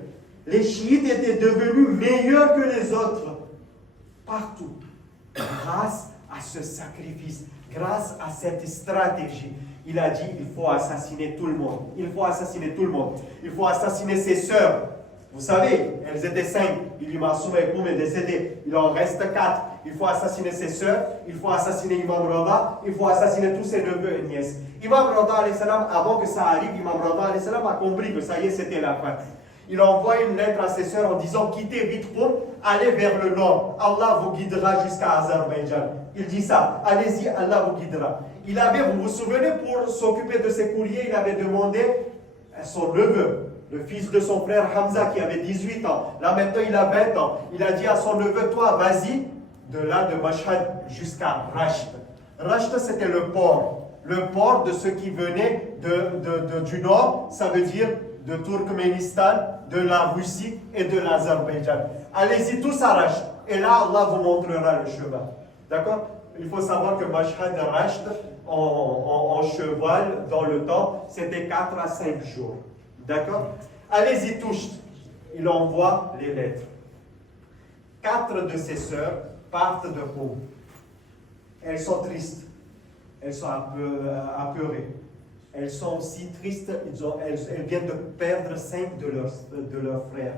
Les chiites étaient devenus meilleurs que les autres. Partout. Grâce à ce sacrifice, grâce à cette stratégie. Il a dit, il faut assassiner tout le monde. Il faut assassiner tout le monde. Il faut assassiner ses sœurs. Vous savez, elles étaient 5. Il est décédé. Il en reste 4. Il faut assassiner ses sœurs. Il faut assassiner Imam Rada. Il faut assassiner tous ses neveux et nièces. Imam Rada, avant que ça arrive, Imam Rada a compris que ça y est, c'était la fin. Il envoie une lettre à ses sœurs en disant, quittez vite pour aller vers le nord. Allah vous guidera jusqu'à Azerbaïdjan. Il dit ça, allez-y, Allah vous guidera. Il avait, vous vous souvenez, pour s'occuper de ses courriers, il avait demandé à son neveu, le fils de son frère Hamza qui avait 18 ans. Là maintenant il a 20 ans. Il a dit à son neveu, toi vas-y, de là de Mashhad jusqu'à Rasht. Rasht c'était le port. Le port de ceux qui venaient du nord, ça veut dire de Turkménistan, de la Russie et de l'Azerbaïdjan. Allez-y tous à Rasht. Et là Allah vous montrera le chemin. D'accord? Il faut savoir que Mashhad et Rasht en cheval dans le temps, c'était 4 à 5 jours. D'accord? Allez-y tous. Il envoie les lettres. 4 de ses sœurs partent de Qom. Elles sont tristes. Elles sont apeurées. Elles sont aussi tristes. Elles viennent de perdre 5 de leurs frères.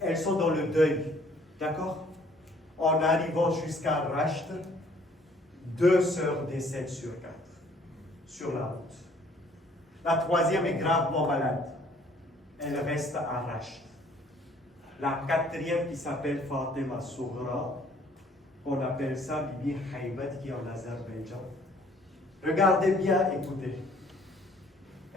Elles sont dans le deuil. D'accord? En arrivant jusqu'à Rasht, 2 sœurs décèdent sur 4 sur la route. La 3e est gravement malade. Elle reste à Rasht. La 4e qui s'appelle Fatima Soughra, on appelle ça Bibi Haybat qui est en Azerbaïdjan. Regardez bien, écoutez.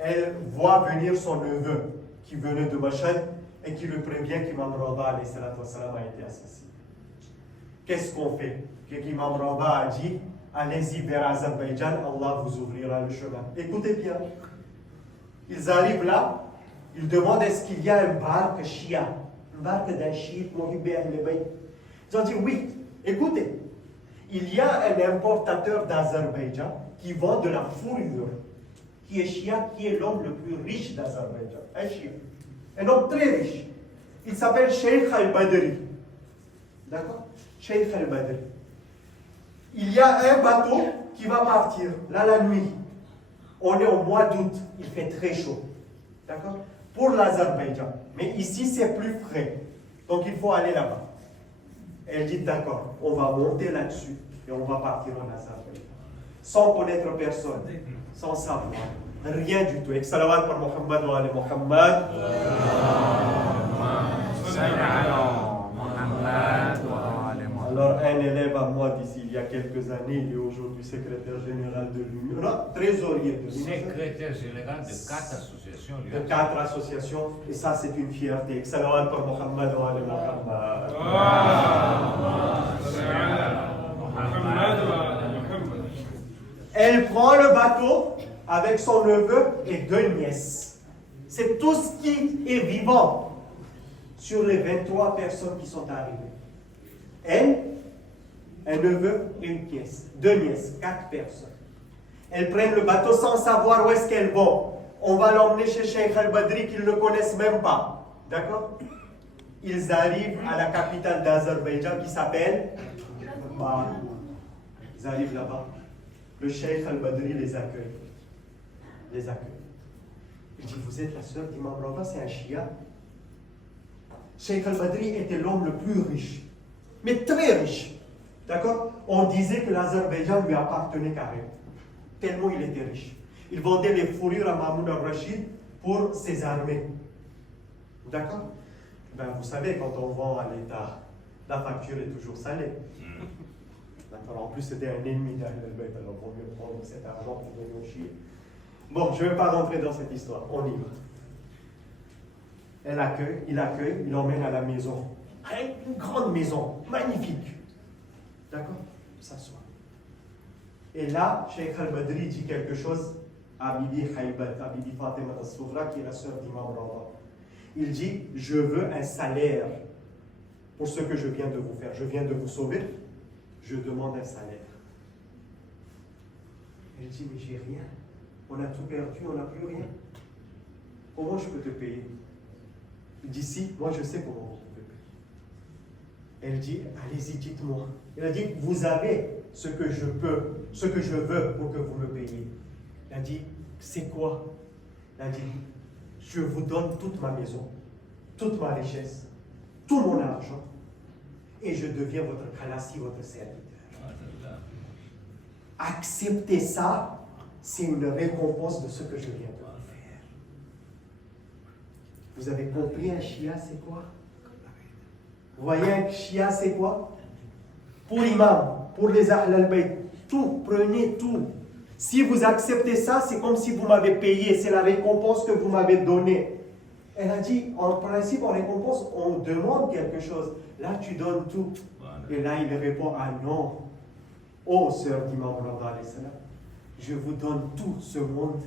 Elle voit venir son neveu qui venait de Mashhad et qui le prévient qu'Imam Rada a été assassiné. Qu'est-ce qu'on fait? Qu'Imam Rada a dit, allez-y vers Azerbaïdjan, Allah vous ouvrira le chemin. Écoutez bien. Ils arrivent là, ils demandent est-ce qu'il y a une barque Shia, une barque d'un chiite, Mohibé Ahl-Bayt. Ils ont dit oui. Écoutez, il y a un importateur d'Azerbaïdjan qui vend de la fourrure, qui est Shia, qui est l'homme le plus riche d'Azerbaïdjan. Un Shia. Un homme très riche. Il s'appelle Sheikh Al-Badri. D'accord? Sheikh Al-Badri. Il y a un bateau qui va partir, là la nuit. On est au mois d'août, il fait très chaud. D'accord? Pour l'Azerbaïdjan. Mais ici, c'est plus frais. Donc, il faut aller là-bas. Elle dit, d'accord, on va monter là-dessus et on va partir en Azerbaïdjan. Sans connaître personne, sans savoir, rien du tout. Et salawat par Muhammad wa ali Muhammad. Alors, un élève à moi d'ici il y a quelques années, il est aujourd'hui secrétaire général de l'Union, non, trésorier de l'Union. Secrétaire général de 4 associations. De 4 associations, et ça c'est une fierté. Salawat par Muhammad wa ali Muhammad. Elle prend le bateau avec son neveu et 2 nièces. C'est tout ce qui est vivant sur les 23 personnes qui sont arrivées. Elle, un neveu et une nièce. 2 nièces, 4 personnes. Elles prennent le bateau sans savoir où est-ce qu'elles vont. On va l'emmener chez Sheikh Al-Badri qu'ils ne connaissent même pas. D'accord? Ils arrivent à la capitale d'Azerbaïdjan qui s'appelle Bakou. Ils arrivent là-bas. Le Sheikh Al-Badri les accueille. Il dit, vous êtes la sœur d'Imam Rada, c'est un Shia. Sheikh Al-Badri était l'homme le plus riche. Mais très riche. D'accord? On disait que l'Azerbaïdjan lui appartenait carrément. Tellement il était riche. Il vendait les fourrures à Mahmoud al-Rachid pour ses armées. D'accord? Ben, vous savez, quand on vend à l'État, la facture est toujours salée. D'accord? En plus, c'était un ennemi d'Ahl al-Bayt, alors il vaut mieux prendre cet argent pour venir au chier. Bon, je ne vais pas rentrer dans cette histoire, on y va. Il accueille, il emmène à la maison. Une grande maison, magnifique. D'accord? Il s'assoit. Et là, Cheikh al-Badri dit quelque chose à Bibi Haybat, à Bibi Fatima al-Soughra, qui est la sœur d'Imam Rava. Il dit, je veux un salaire pour ce que je viens de vous faire. Je viens de vous sauver, je demande un salaire. Elle dit, mais j'ai rien. On a tout perdu, on n'a plus rien. Comment je peux te payer? Il dit, si, moi je sais comment vous pouvez payer. Elle dit, allez-y, dites-moi. Il a dit, vous avez ce que je peux, ce que je veux pour que vous me payiez. Il a dit, c'est quoi? Il a dit, je vous donne toute ma maison, toute ma richesse, tout mon argent, et je deviens votre khalassi, votre serviteur. Acceptez ça, c'est une récompense de ce que je viens de vous faire. Vous avez compris, un shia, c'est quoi? Vous voyez, un shia, c'est quoi? Pour l'imam, pour les Ahl al-Bayt, tout, prenez tout. Si vous acceptez ça, c'est comme si vous m'avez payé, c'est la récompense que vous m'avez donnée. Elle a dit, en principe, en récompense, on demande quelque chose. Là, tu donnes tout. Et là, il répond, ah non. Oh, sœur d'Imam Rada, je vous donne tout ce monde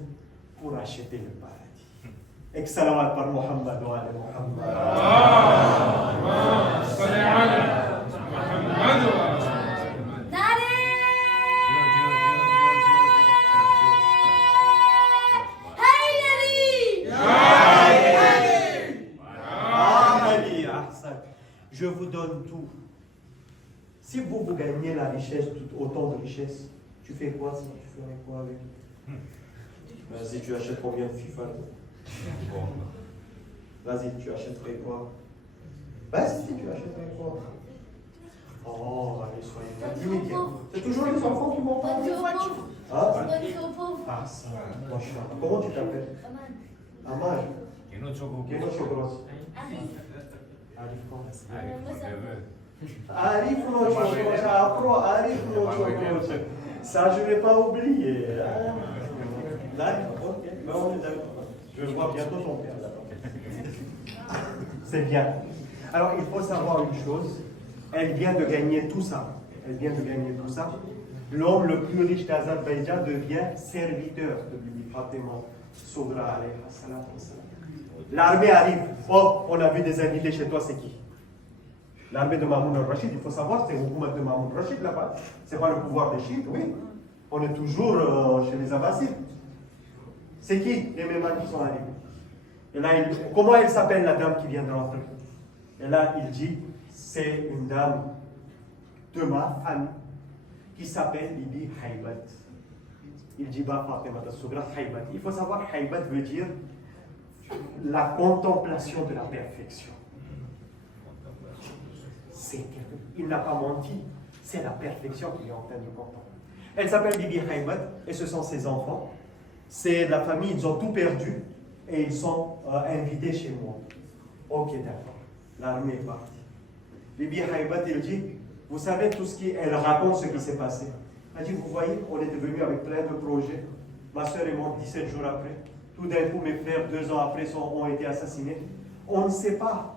pour acheter le paradis. Excellent par Muhammad wa ala Muhammad. Je vous donne tout. Si vous gagnez la richesse, autant de richesse, tu fais quoi ça? Tu ferais quoi avec? Vas-y, tu achètes combien de FIFA? Vas-y, tu achèterais quoi? Vas-y, tu achèterais quoi? Oh, allez, soyez pas timide. C'est toujours les enfants qui m'ont pas dit. Ah, ça. Comment tu t'appelles? Amaj. Quel est Chokros? Arif quoi? Arif no Chokros. Afro, Arif no Chokros. Ça, je ne vais pas oublier. D'accord, ok. Mais on est d'accord. Je vois bientôt ton père là. C'est bien. Alors, il faut savoir une chose. Elle vient de gagner tout ça. Elle vient de gagner tout ça. L'homme le plus riche d'Azerbaïdjan devient serviteur de Bibi Fatima Soughra alayha salatu wassalam. L'armée arrive. Oh, on a vu des invités chez toi, c'est qui? L'armée de Mahmoud al-Rachid, il faut savoir, c'est le pouvoir de Mahmoud al-Rachid là-bas. C'est pas le pouvoir des chiites, oui. On est toujours chez les Abbasides. C'est qui les mémans qui sont arrivés? Et là, comment elle s'appelle la dame qui vient de rentrer? Et là, il dit, c'est une dame de ma famille qui s'appelle Bibi Haybat. Il dit, bah, Fatima al-Soughra Haybat. Il faut savoir, Haybat veut dire la contemplation de la perfection. Il n'a pas menti, c'est la perfection qu'il est en train de contempler. Elle s'appelle Bibi Haybat et ce sont ses enfants. C'est la famille, ils ont tout perdu et ils sont invités chez moi. Ok, d'accord. L'armée est partie. Bibi Haybat, il dit, vous savez tout ce qui... Elle raconte ce qui s'est passé. Elle dit, vous voyez, on est devenu avec plein de projets. Ma soeur est morte 17 jours après. Tout d'un coup, mes frères, 2 ans après, ont été assassinés. On ne sait pas.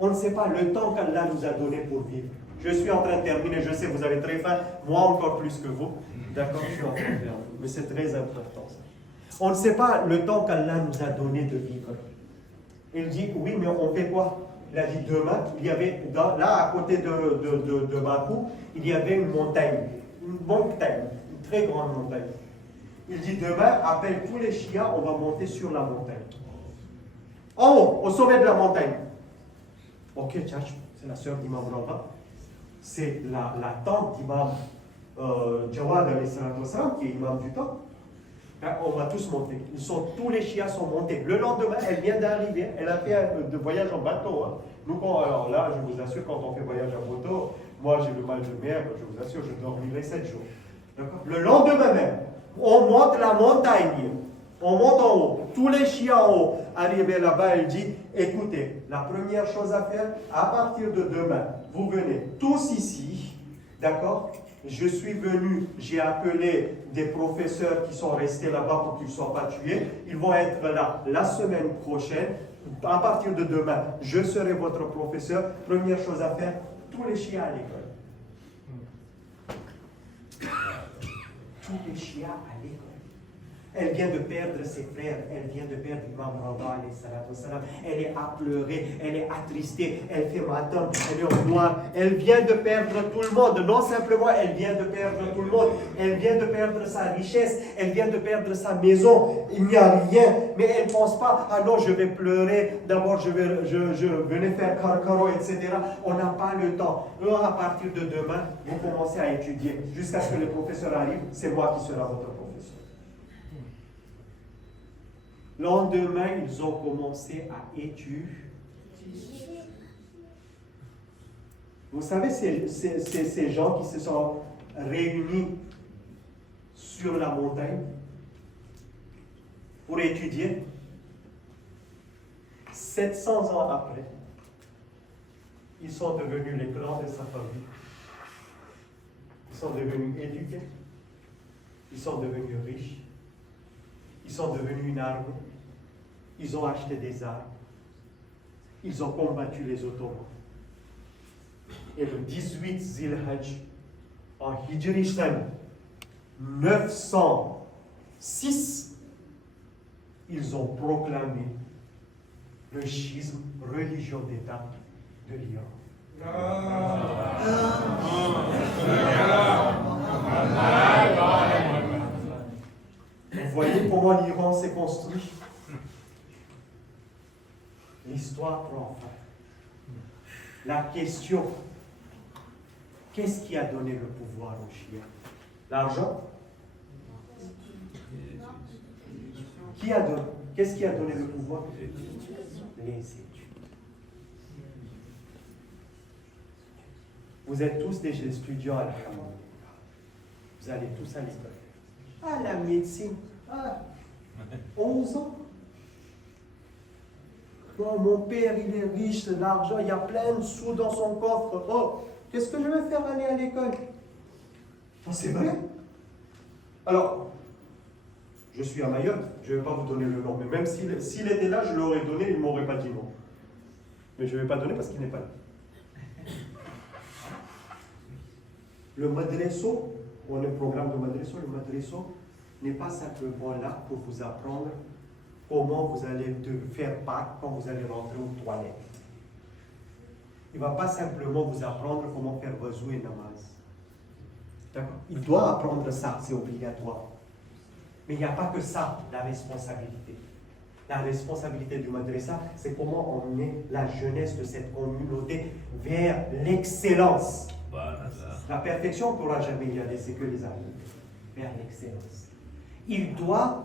On ne sait pas le temps qu'Allah nous a donné pour vivre. Je suis en train de terminer, je sais, vous avez très faim, moi encore plus que vous. D'accord, je suis en train de terminer. Mais c'est très important ça. On ne sait pas le temps qu'Allah nous a donné de vivre. Il dit, oui, mais on fait quoi? Il a dit, demain, il y avait, là, à côté de Bakou, il y avait une montagne. Une montagne, une très grande montagne. Il dit, demain, appelle tous les chiites, on va monter sur la montagne. En haut, au sommet de la montagne. Ok, tchatch, c'est la sœur d'Imam Rava. C'est la tante d'Imam Jawad qui est imam du temps. On va tous monter. Tous les chiites sont montés. Le lendemain, elle vient d'arriver. Elle a fait un voyage en bateau. Hein. Nous, alors là, je vous assure, quand on fait voyage en bateau, moi j'ai le mal de mer, je vous assure, je dormirai 7 jours. D'accord? Le lendemain même, on monte la montagne. On monte en haut. Tous les chiens en haut. Arrivé là-bas, il dit, écoutez, la première chose à faire, à partir de demain, vous venez tous ici, d'accord? Je suis venu, j'ai appelé des professeurs qui sont restés là-bas pour qu'ils ne soient pas tués. Ils vont être là la semaine prochaine. À partir de demain, je serai votre professeur. Première chose à faire, tous les chiens à l'école. Tous les chiens à l'école. Elle vient de perdre ses frères, elle vient de perdre Imam Rada, elle est apleurée, elle est attristée, elle fait matin, elle est en noir, elle vient de perdre tout le monde. Non simplement elle vient de perdre tout le monde, elle vient de perdre sa richesse, elle vient de perdre sa maison, il n'y a rien, mais elle ne pense pas, ah non, je vais pleurer, d'abord je venais faire carcaro, etc. On n'a pas le temps. Alors, à partir de demain, vous commencez à étudier, jusqu'à ce que le professeur arrive, c'est moi qui sera votre professeur. Lendemain, ils ont commencé à étudier. Vous savez, ces gens qui se sont réunis sur la montagne pour étudier, 700 ans après, ils sont devenus les grands de sa famille. Ils sont devenus éduqués. Ils sont devenus riches. Ils sont devenus une arme. Ils ont acheté des armes. Ils ont combattu les Ottomans. Et le 18 Zilhajj, en Hijri Shan 906, ils ont proclamé le schisme, religion d'État de l'Iran. Vous voyez comment l'Iran s'est construit? L'histoire prend fin. La question, qu'est-ce qui a donné le pouvoir aux Chiites? L'argent? Qu'est-ce qui a donné le pouvoir? Les études. Vous êtes tous des étudiants à la Hamad. Vous allez tous à l'école. Ah, la médecine. Ah, 11 ans. Oh, mon père, il est riche, l'argent, il y a plein de sous dans son coffre. Oh, qu'est-ce que je vais faire aller à l'école? Oh, c'est vrai. Alors, je suis à Mayotte, je ne vais pas vous donner le nom, mais même s'il était là, je l'aurais donné, il ne m'aurait pas dit non. Mais je ne vais pas donner parce qu'il n'est pas là. Le madresso, ou le programme de madresso, le madresso n'est pas simplement là pour vous apprendre comment vous allez faire Pâques quand vous allez rentrer aux toilettes. Il ne va pas simplement vous apprendre comment faire wazou et namaz. D'accord? Il doit apprendre ça, c'est obligatoire. Mais il n'y a pas que ça, la responsabilité. La responsabilité du madrasa, c'est comment emmener la jeunesse de cette communauté vers l'excellence. La perfection ne pourra jamais y aller, c'est que les amis. Vers l'excellence. Il doit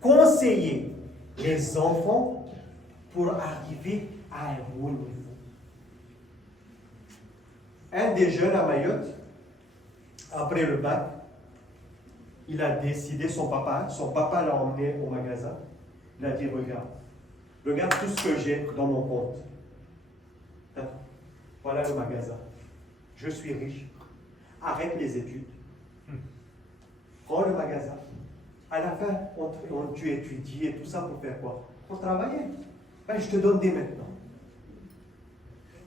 conseiller les enfants pour arriver à un haut niveau. Un des jeunes à Mayotte, après le bac, il a décidé, son papa l'a emmené au magasin, il a dit, regarde tout ce que j'ai dans mon compte. Voilà le magasin. Je suis riche. Arrête les études. Prends le magasin. À la fin, tu étudies et tout ça pour faire quoi? Pour travailler. Ben, je te donne dès maintenant.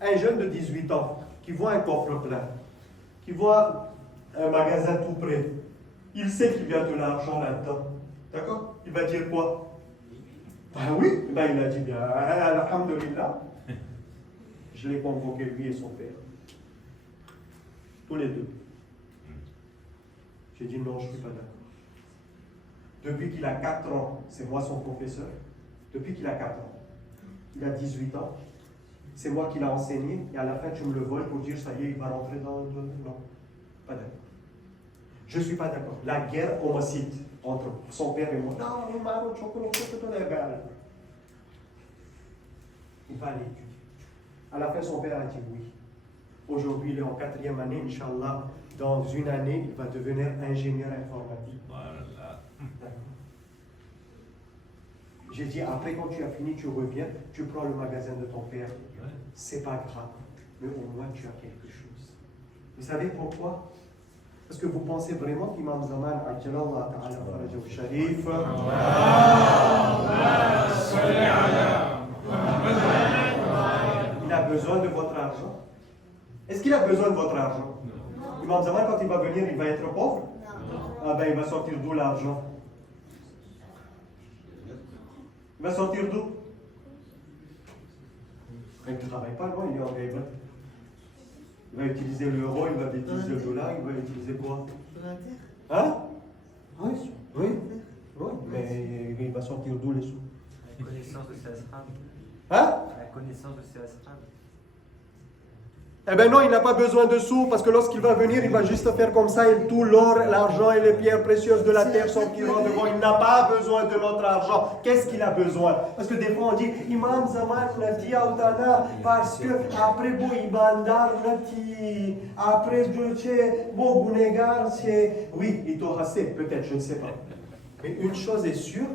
Un jeune de 18 ans qui voit un coffre plein, qui voit un magasin tout près, il sait qu'il y a de l'argent là-dedans. D'accord? Il va dire quoi? Ah oui? Ben, il a dit bien, alhamdulillah. Je l'ai convoqué, lui et son père. Tous les deux. J'ai dit non, je ne suis pas d'accord. Depuis qu'il a 4 ans, c'est moi son professeur. Depuis qu'il a 4 ans, il a 18 ans, c'est moi qui l'ai enseigné, et à la fin tu me le voles pour dire ça y est, il va rentrer dans le... Non, pas d'accord. Je ne suis pas d'accord. La guerre homicide entre son père et moi. Non, il va aller étudier. À la fin, son père a dit oui. Aujourd'hui, il est en 4e année, Inch'Allah. Dans une année, il va devenir ingénieur informatique. Voilà. J'ai dit, après, quand tu as fini, tu reviens, tu prends le magasin de ton père. C'est pas grave, mais au moins tu as quelque chose. Vous savez pourquoi? Parce que vous pensez vraiment qu'Imam Zaman, Ajalallah Ta'ala Farajahu Sharif, il a besoin de votre argent? Est-ce qu'il a besoin de votre argent? Imam Zaman, quand il va venir, il va être pauvre? Ah ben, il va sortir d'où l'argent? Il va sortir d'où? Il ne travaille pas, non, il est en Gaïba. Il va utiliser l'euro, il va utiliser le dollar, il va utiliser quoi? Hein? Oui, oui. Mais il va sortir d'où les sous? La connaissance de ses ashraf. Hein? La connaissance de ses ashraf. Eh bien non, il n'a pas besoin de sous parce que lorsqu'il va venir, il va juste faire comme ça et tout l'or, l'argent et les pierres précieuses de la terre sortiront devant. Il n'a pas besoin de notre argent. Qu'est-ce qu'il a besoin? Parce que des fois on dit, Imam Zaman n'a dit Autana parce que après beau ibandar nati, après beau gunegar, c'est. Oui, il t'aura assez, peut-être, je ne sais pas. Mais une chose est sûre,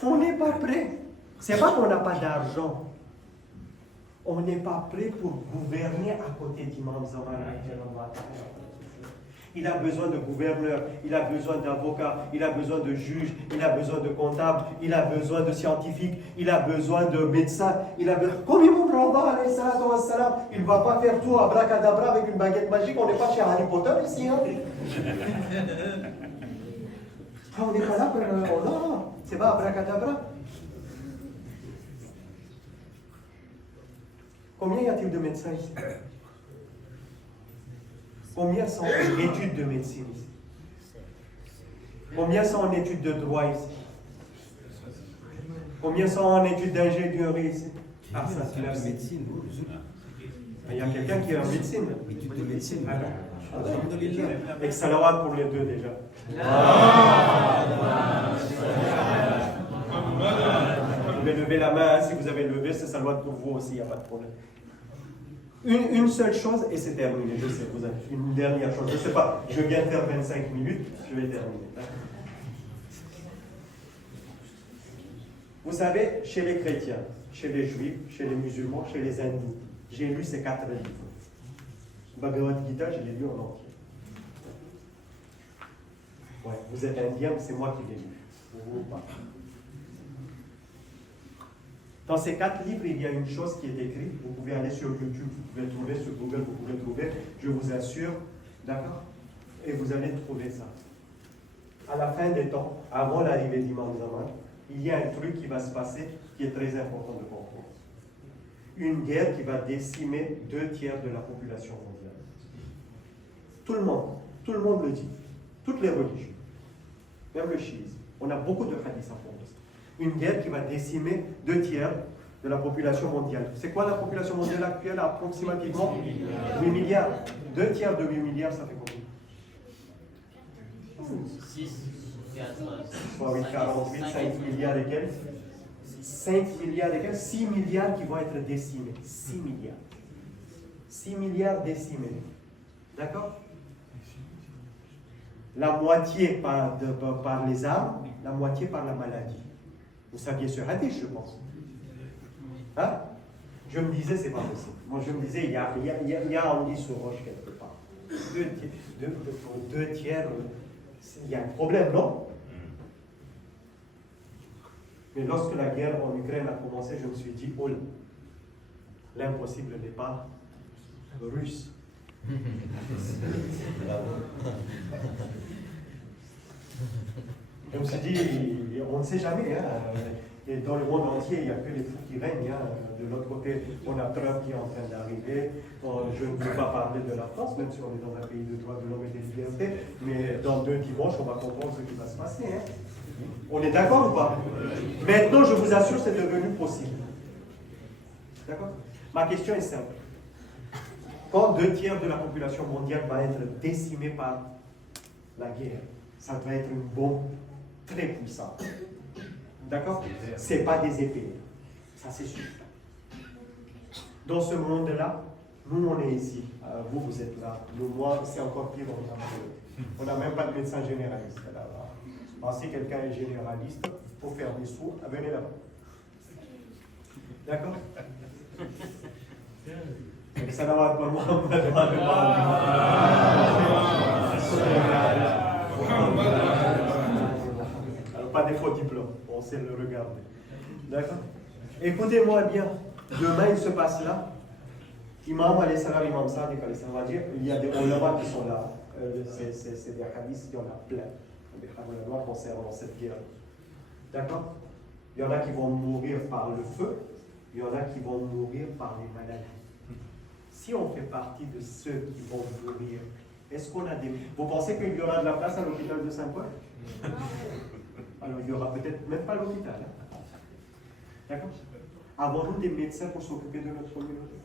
on n'est pas prêt. C'est pas qu'on n'a pas d'argent. On n'est pas prêt pour gouverner à côté d'Imam Zaman. Il a besoin de gouverneurs, il a besoin d'avocats, il a besoin de juges, il a besoin de comptables, il a besoin de scientifiques, il a besoin de médecins, Comme Imam Ramba, il ne va pas faire tout à bracadabra avec une baguette magique, on n'est pas chez Harry Potter ici. Hein? On n'est pas là pour... Non, c'est pas à bracadabra. Combien y a-t-il de médecins ici? Combien sont en études de médecine ici? Combien sont en études de droit ici? Combien sont en études d'ingénierie ici? Ah, ça c'est la médecine. Il y a quelqu'un qui est en médecine. Études de médecine. Et salawat pour les deux déjà. Vous pouvez lever la main, hein, si vous avez levé, c'est salawat pour vous aussi, il n'y a pas de problème. Une seule chose et c'est terminé, je sais, vous avez une dernière chose, je ne sais pas, je viens de faire 25 minutes, je vais terminer. Vous savez, chez les chrétiens, chez les juifs, chez les musulmans, chez les hindous, j'ai lu ces 4 livres. Bhagavad Gita, je l'ai lu en entier. Ouais, vous êtes indien, mais c'est moi qui l'ai lu. Vous pas. Dans ces 4 livres, il y a une chose qui est écrite. Vous pouvez aller sur YouTube, vous pouvez trouver, sur Google, vous pouvez trouver, je vous assure, d'accord? Et vous allez trouver ça. À la fin des temps, avant l'arrivée d'Imam Zaman, il y a un truc qui va se passer qui est très important de comprendre. Une guerre qui va décimer 2/3 de la population mondiale. Tout le monde le dit. Toutes les religions, même le chiisme. On a beaucoup de hadiths à fond. Une guerre qui va décimer 2/3 de la population mondiale. C'est quoi la population mondiale actuelle? Approximativement 8 milliards. 2/3 de 8 milliards, ça fait combien? 6, 48, 5 milliards et quelques. 5 milliards et quelques, 6 milliards qui vont être décimés. 6 milliards. 6 milliards décimés. D'accord? La moitié par les armes, la moitié par la maladie. Vous saviez ce hadith, je pense. Hein? Je me disais, c'est pas possible. Moi, je me disais, il y a anguille sous roche quelque part. 2/3, il y a un problème, non? Mais lorsque la guerre en Ukraine a commencé, je me suis dit, oh, l'impossible n'est pas russe. Je me suis dit, on ne sait jamais. Hein. Et dans le monde entier, il n'y a que les fous qui règnent. Hein. De l'autre côté, on a Trump qui est en train d'arriver. Je ne veux pas parler de la France, même si on est dans un pays de droits de l'homme et des libertés. Mais dans 2 dimanches, on va comprendre ce qui va se passer. Hein. On est d'accord ou pas? Maintenant, je vous assure, c'est devenu possible. D'accord? Ma question est simple. Quand 2/3 de la population mondiale va être décimée par la guerre, ça va être une bombe très puissante. D'accord? Ce n'est pas des épées. Ça, c'est sûr. Dans ce monde-là, Nous, on est ici. Vous, vous êtes là. Nous, moi, c'est encore pire. On n'a même pas de médecin généraliste là-bas. Si quelqu'un est généraliste, pour faire des soins, venez là-bas. D'accord? Salawat wa Muhammad wa Alors, pas des faux diplômes, on sait le regarder. D'accord? Écoutez-moi bien, demain il se passe là. Imam alayhi salam, Imam Sadiq alayhi salam, va dire, il y a des ulama qui sont là. C'est des hadiths, il y en a plein. Des ulama concernant cette guerre. D'accord? Il y en a qui vont mourir par le feu, il y en a qui vont mourir par les maladies. Si on fait partie de ceux qui vont mourir, est-ce qu'on a des... Vous pensez qu'il y aura de la place à l'hôpital de Saint-Paul? Alors il n'y aura peut-être même pas l'hôpital. Hein? D'accord? Avons-nous des médecins pour s'occuper de notre communauté?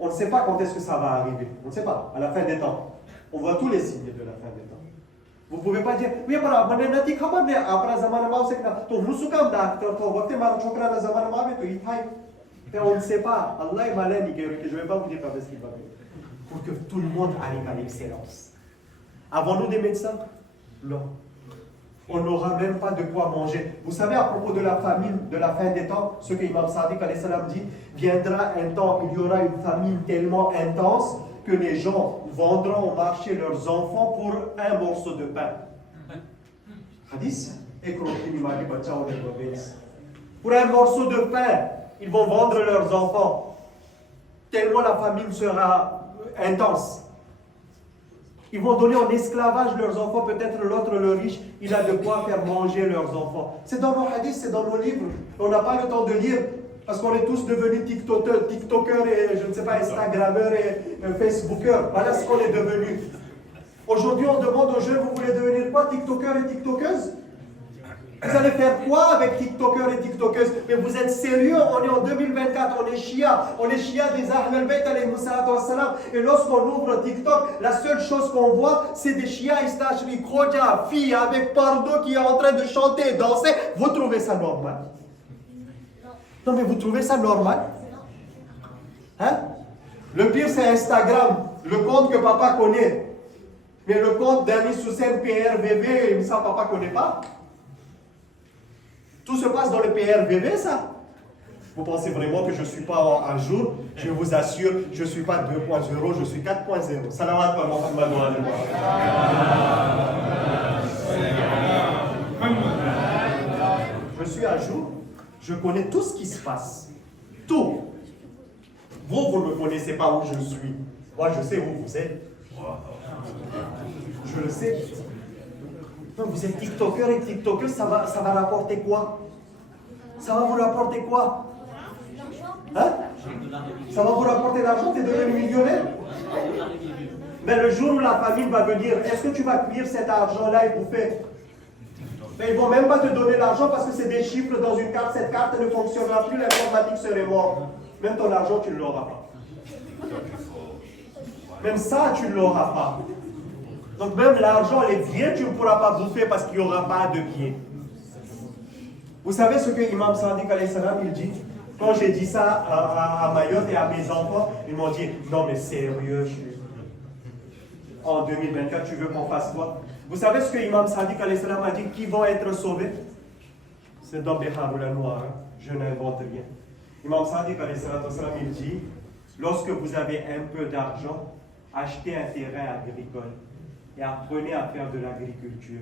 On ne sait pas quand est-ce que ça va arriver. On ne sait pas, à la fin des temps. On voit tous les signes de la fin des temps. Vous ne pouvez pas dire, oui, après zaman mau sekna, to musukam docteur, to waktu mar chokra na zaman mau to itai. On ne sait pas. Allah est malin, je ne vais pas vous dire quand est-ce qu'il va venir. Pour que tout le monde arrive à l'excellence. Avons-nous des médecins? Non. On n'aura même pas de quoi manger. Vous savez, à propos de la famine, de la fin des temps, ce que Imam Sadiq alayhi salam dit, viendra un temps, il y aura une famine tellement intense que les gens vendront au marché leurs enfants pour un morceau de pain. Hadith? Pour un morceau de pain, ils vont vendre leurs enfants. Tellement la famine sera intense. Ils vont donner en esclavage leurs enfants. Peut-être l'autre, le riche, il a de quoi faire manger leurs enfants. C'est dans nos hadiths, c'est dans nos livres. On n'a pas le temps de lire. Parce qu'on est tous devenus TikTokers et, je ne sais pas, Instagrammeurs et Facebookers. Voilà ce qu'on est devenus. Aujourd'hui, on demande aux jeunes, vous voulez devenir quoi? TikTokers et TikTokeuses? Vous allez faire quoi avec TikTokers et TikTokeuses? Mais vous êtes sérieux? On est en 2024, on est Shia des Ahl al-Bayt alayhi salam. Et lorsqu'on ouvre TikTok, la seule chose qu'on voit, c'est des Shia Istashri, Khoja, filles avec Pardo qui est en train de chanter et danser. Vous trouvez ça normal? Non, mais vous trouvez ça normal? Hein? Le pire, c'est Instagram, le compte que papa connaît. Mais le compte d'Anis Hussein PRVV, ça, papa ne connaît pas. Tout se passe dans le PRVV, ça. Vous pensez vraiment que je ne suis pas à jour? Je vous assure, je ne suis pas 2.0, je suis 4.0. Salawat wa Muhammad wa alihi. Je suis à jour. Je connais tout ce qui se passe. Tout. Vous ne me connaissez pas où je suis. Moi, je sais où vous êtes. Je le sais. Non, vous êtes TikToker et TikToker, ça va rapporter quoi? Ça va vous rapporter quoi? Hein? Ça va vous rapporter l'argent? Tu es devenu millionnaire? Mais le jour où la famille va venir, est-ce que tu vas cuire cet argent-là et bouffer? Mais ils ne vont même pas te donner l'argent parce que c'est des chiffres dans une carte. Cette carte ne fonctionnera plus, l'informatique serait morte. Même ton argent, tu ne l'auras pas. Même ça, tu ne l'auras pas. Donc même l'argent, les billets, tu ne pourras pas bouffer parce qu'il n'y aura pas de billets. Vous savez ce que Imam Sadiq alayhi salam, il dit? Quand j'ai dit ça à Mayotte et à mes enfants, ils m'ont dit, non mais sérieux, en 2024, tu veux qu'on fasse quoi? Vous savez ce que Imam Sadiq alayhi salam a dit? Qui vont être sauvés? C'est dans Biharoul Noir, je n'invente rien. Imam Sadiq alayhi salam, il dit, lorsque vous avez un peu d'argent, achetez un terrain agricole et apprenez à faire de l'agriculture.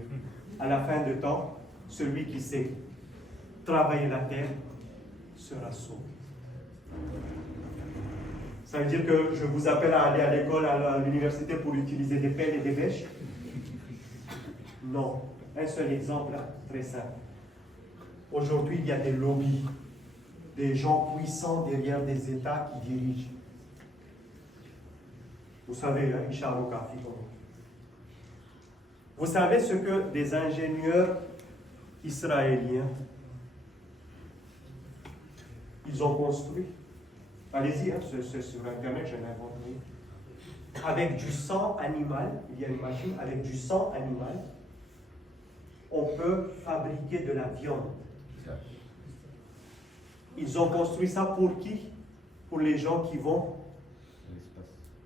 À la fin de temps, celui qui sait travailler la terre sera sauvé. Ça veut dire que je vous appelle à aller à l'école, à l'université pour utiliser des pelles et des bêches? Non. Un seul exemple très simple. Aujourd'hui, il y a des lobbies, des gens puissants derrière des États qui dirigent. Vous savez, Ishar Kafi. Vous savez ce que des ingénieurs israéliens, ils ont construit? Allez-y, c'est sur Internet, je n'invente rien. Avec du sang animal, il y a une machine, avec du sang animal, on peut fabriquer de la viande. Ils ont construit ça pour qui? pour les gens qui vont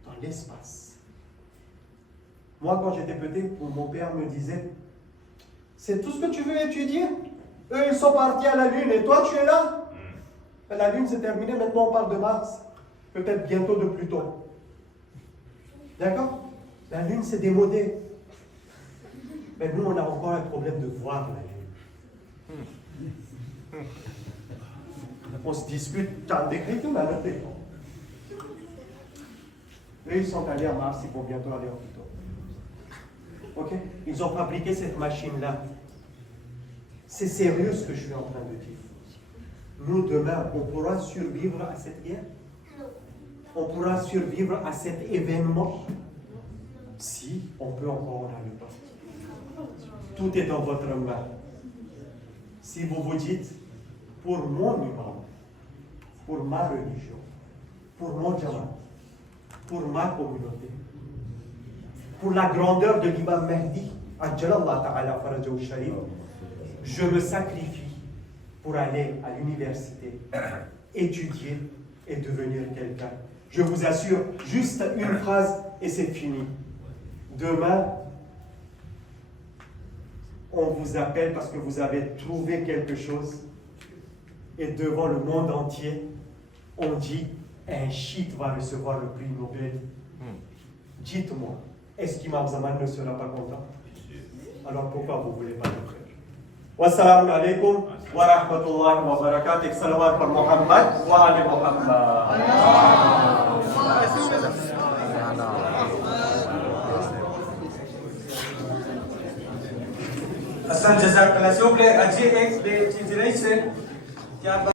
dans l'espace. Moi, quand j'étais petit, mon père me disait, c'est tout ce que tu veux étudier? Eux, ils sont partis à la Lune et toi, tu es là? La Lune, c'est terminé, maintenant on parle de Mars. Peut-être bientôt de Pluton. D'accord? La Lune, c'est démodé. Mais nous, on a encore un problème de voir la Lune. On se dispute, t'as décrit tout, mais arrêtez. Eux, ils sont allés à Mars, ils vont bientôt aller en Pluton. Ok? Ils ont fabriqué cette machine-là. C'est sérieux ce que je suis en train de dire. Nous, demain, on pourra survivre à cette guerre? On pourra survivre à cet événement? Si, on peut encore, on a le temps. Tout est dans votre main. Si vous vous dites, pour mon imam, pour ma religion, pour mon jamaat, pour ma communauté, pour la grandeur de l'imam Mahdi, Ajjalallah ta'ala farajahu sharif, je me sacrifie pour aller à l'université, étudier et devenir quelqu'un. Je vous assure, juste une phrase et c'est fini. Demain, on vous appelle parce que vous avez trouvé quelque chose et devant le monde entier, on dit un chiite va recevoir le prix Nobel. Dites-moi, est-ce qu'Imam Zaman ne sera pas content? Alors pourquoi vous ne voulez pas le faire? Wassalamu alaikum wa rahmatullahi wa barakatuh. Salawat par Muhammad wa ali Muhammad. Hassan Jazakallah. S'il vous plaît, Adji, les petites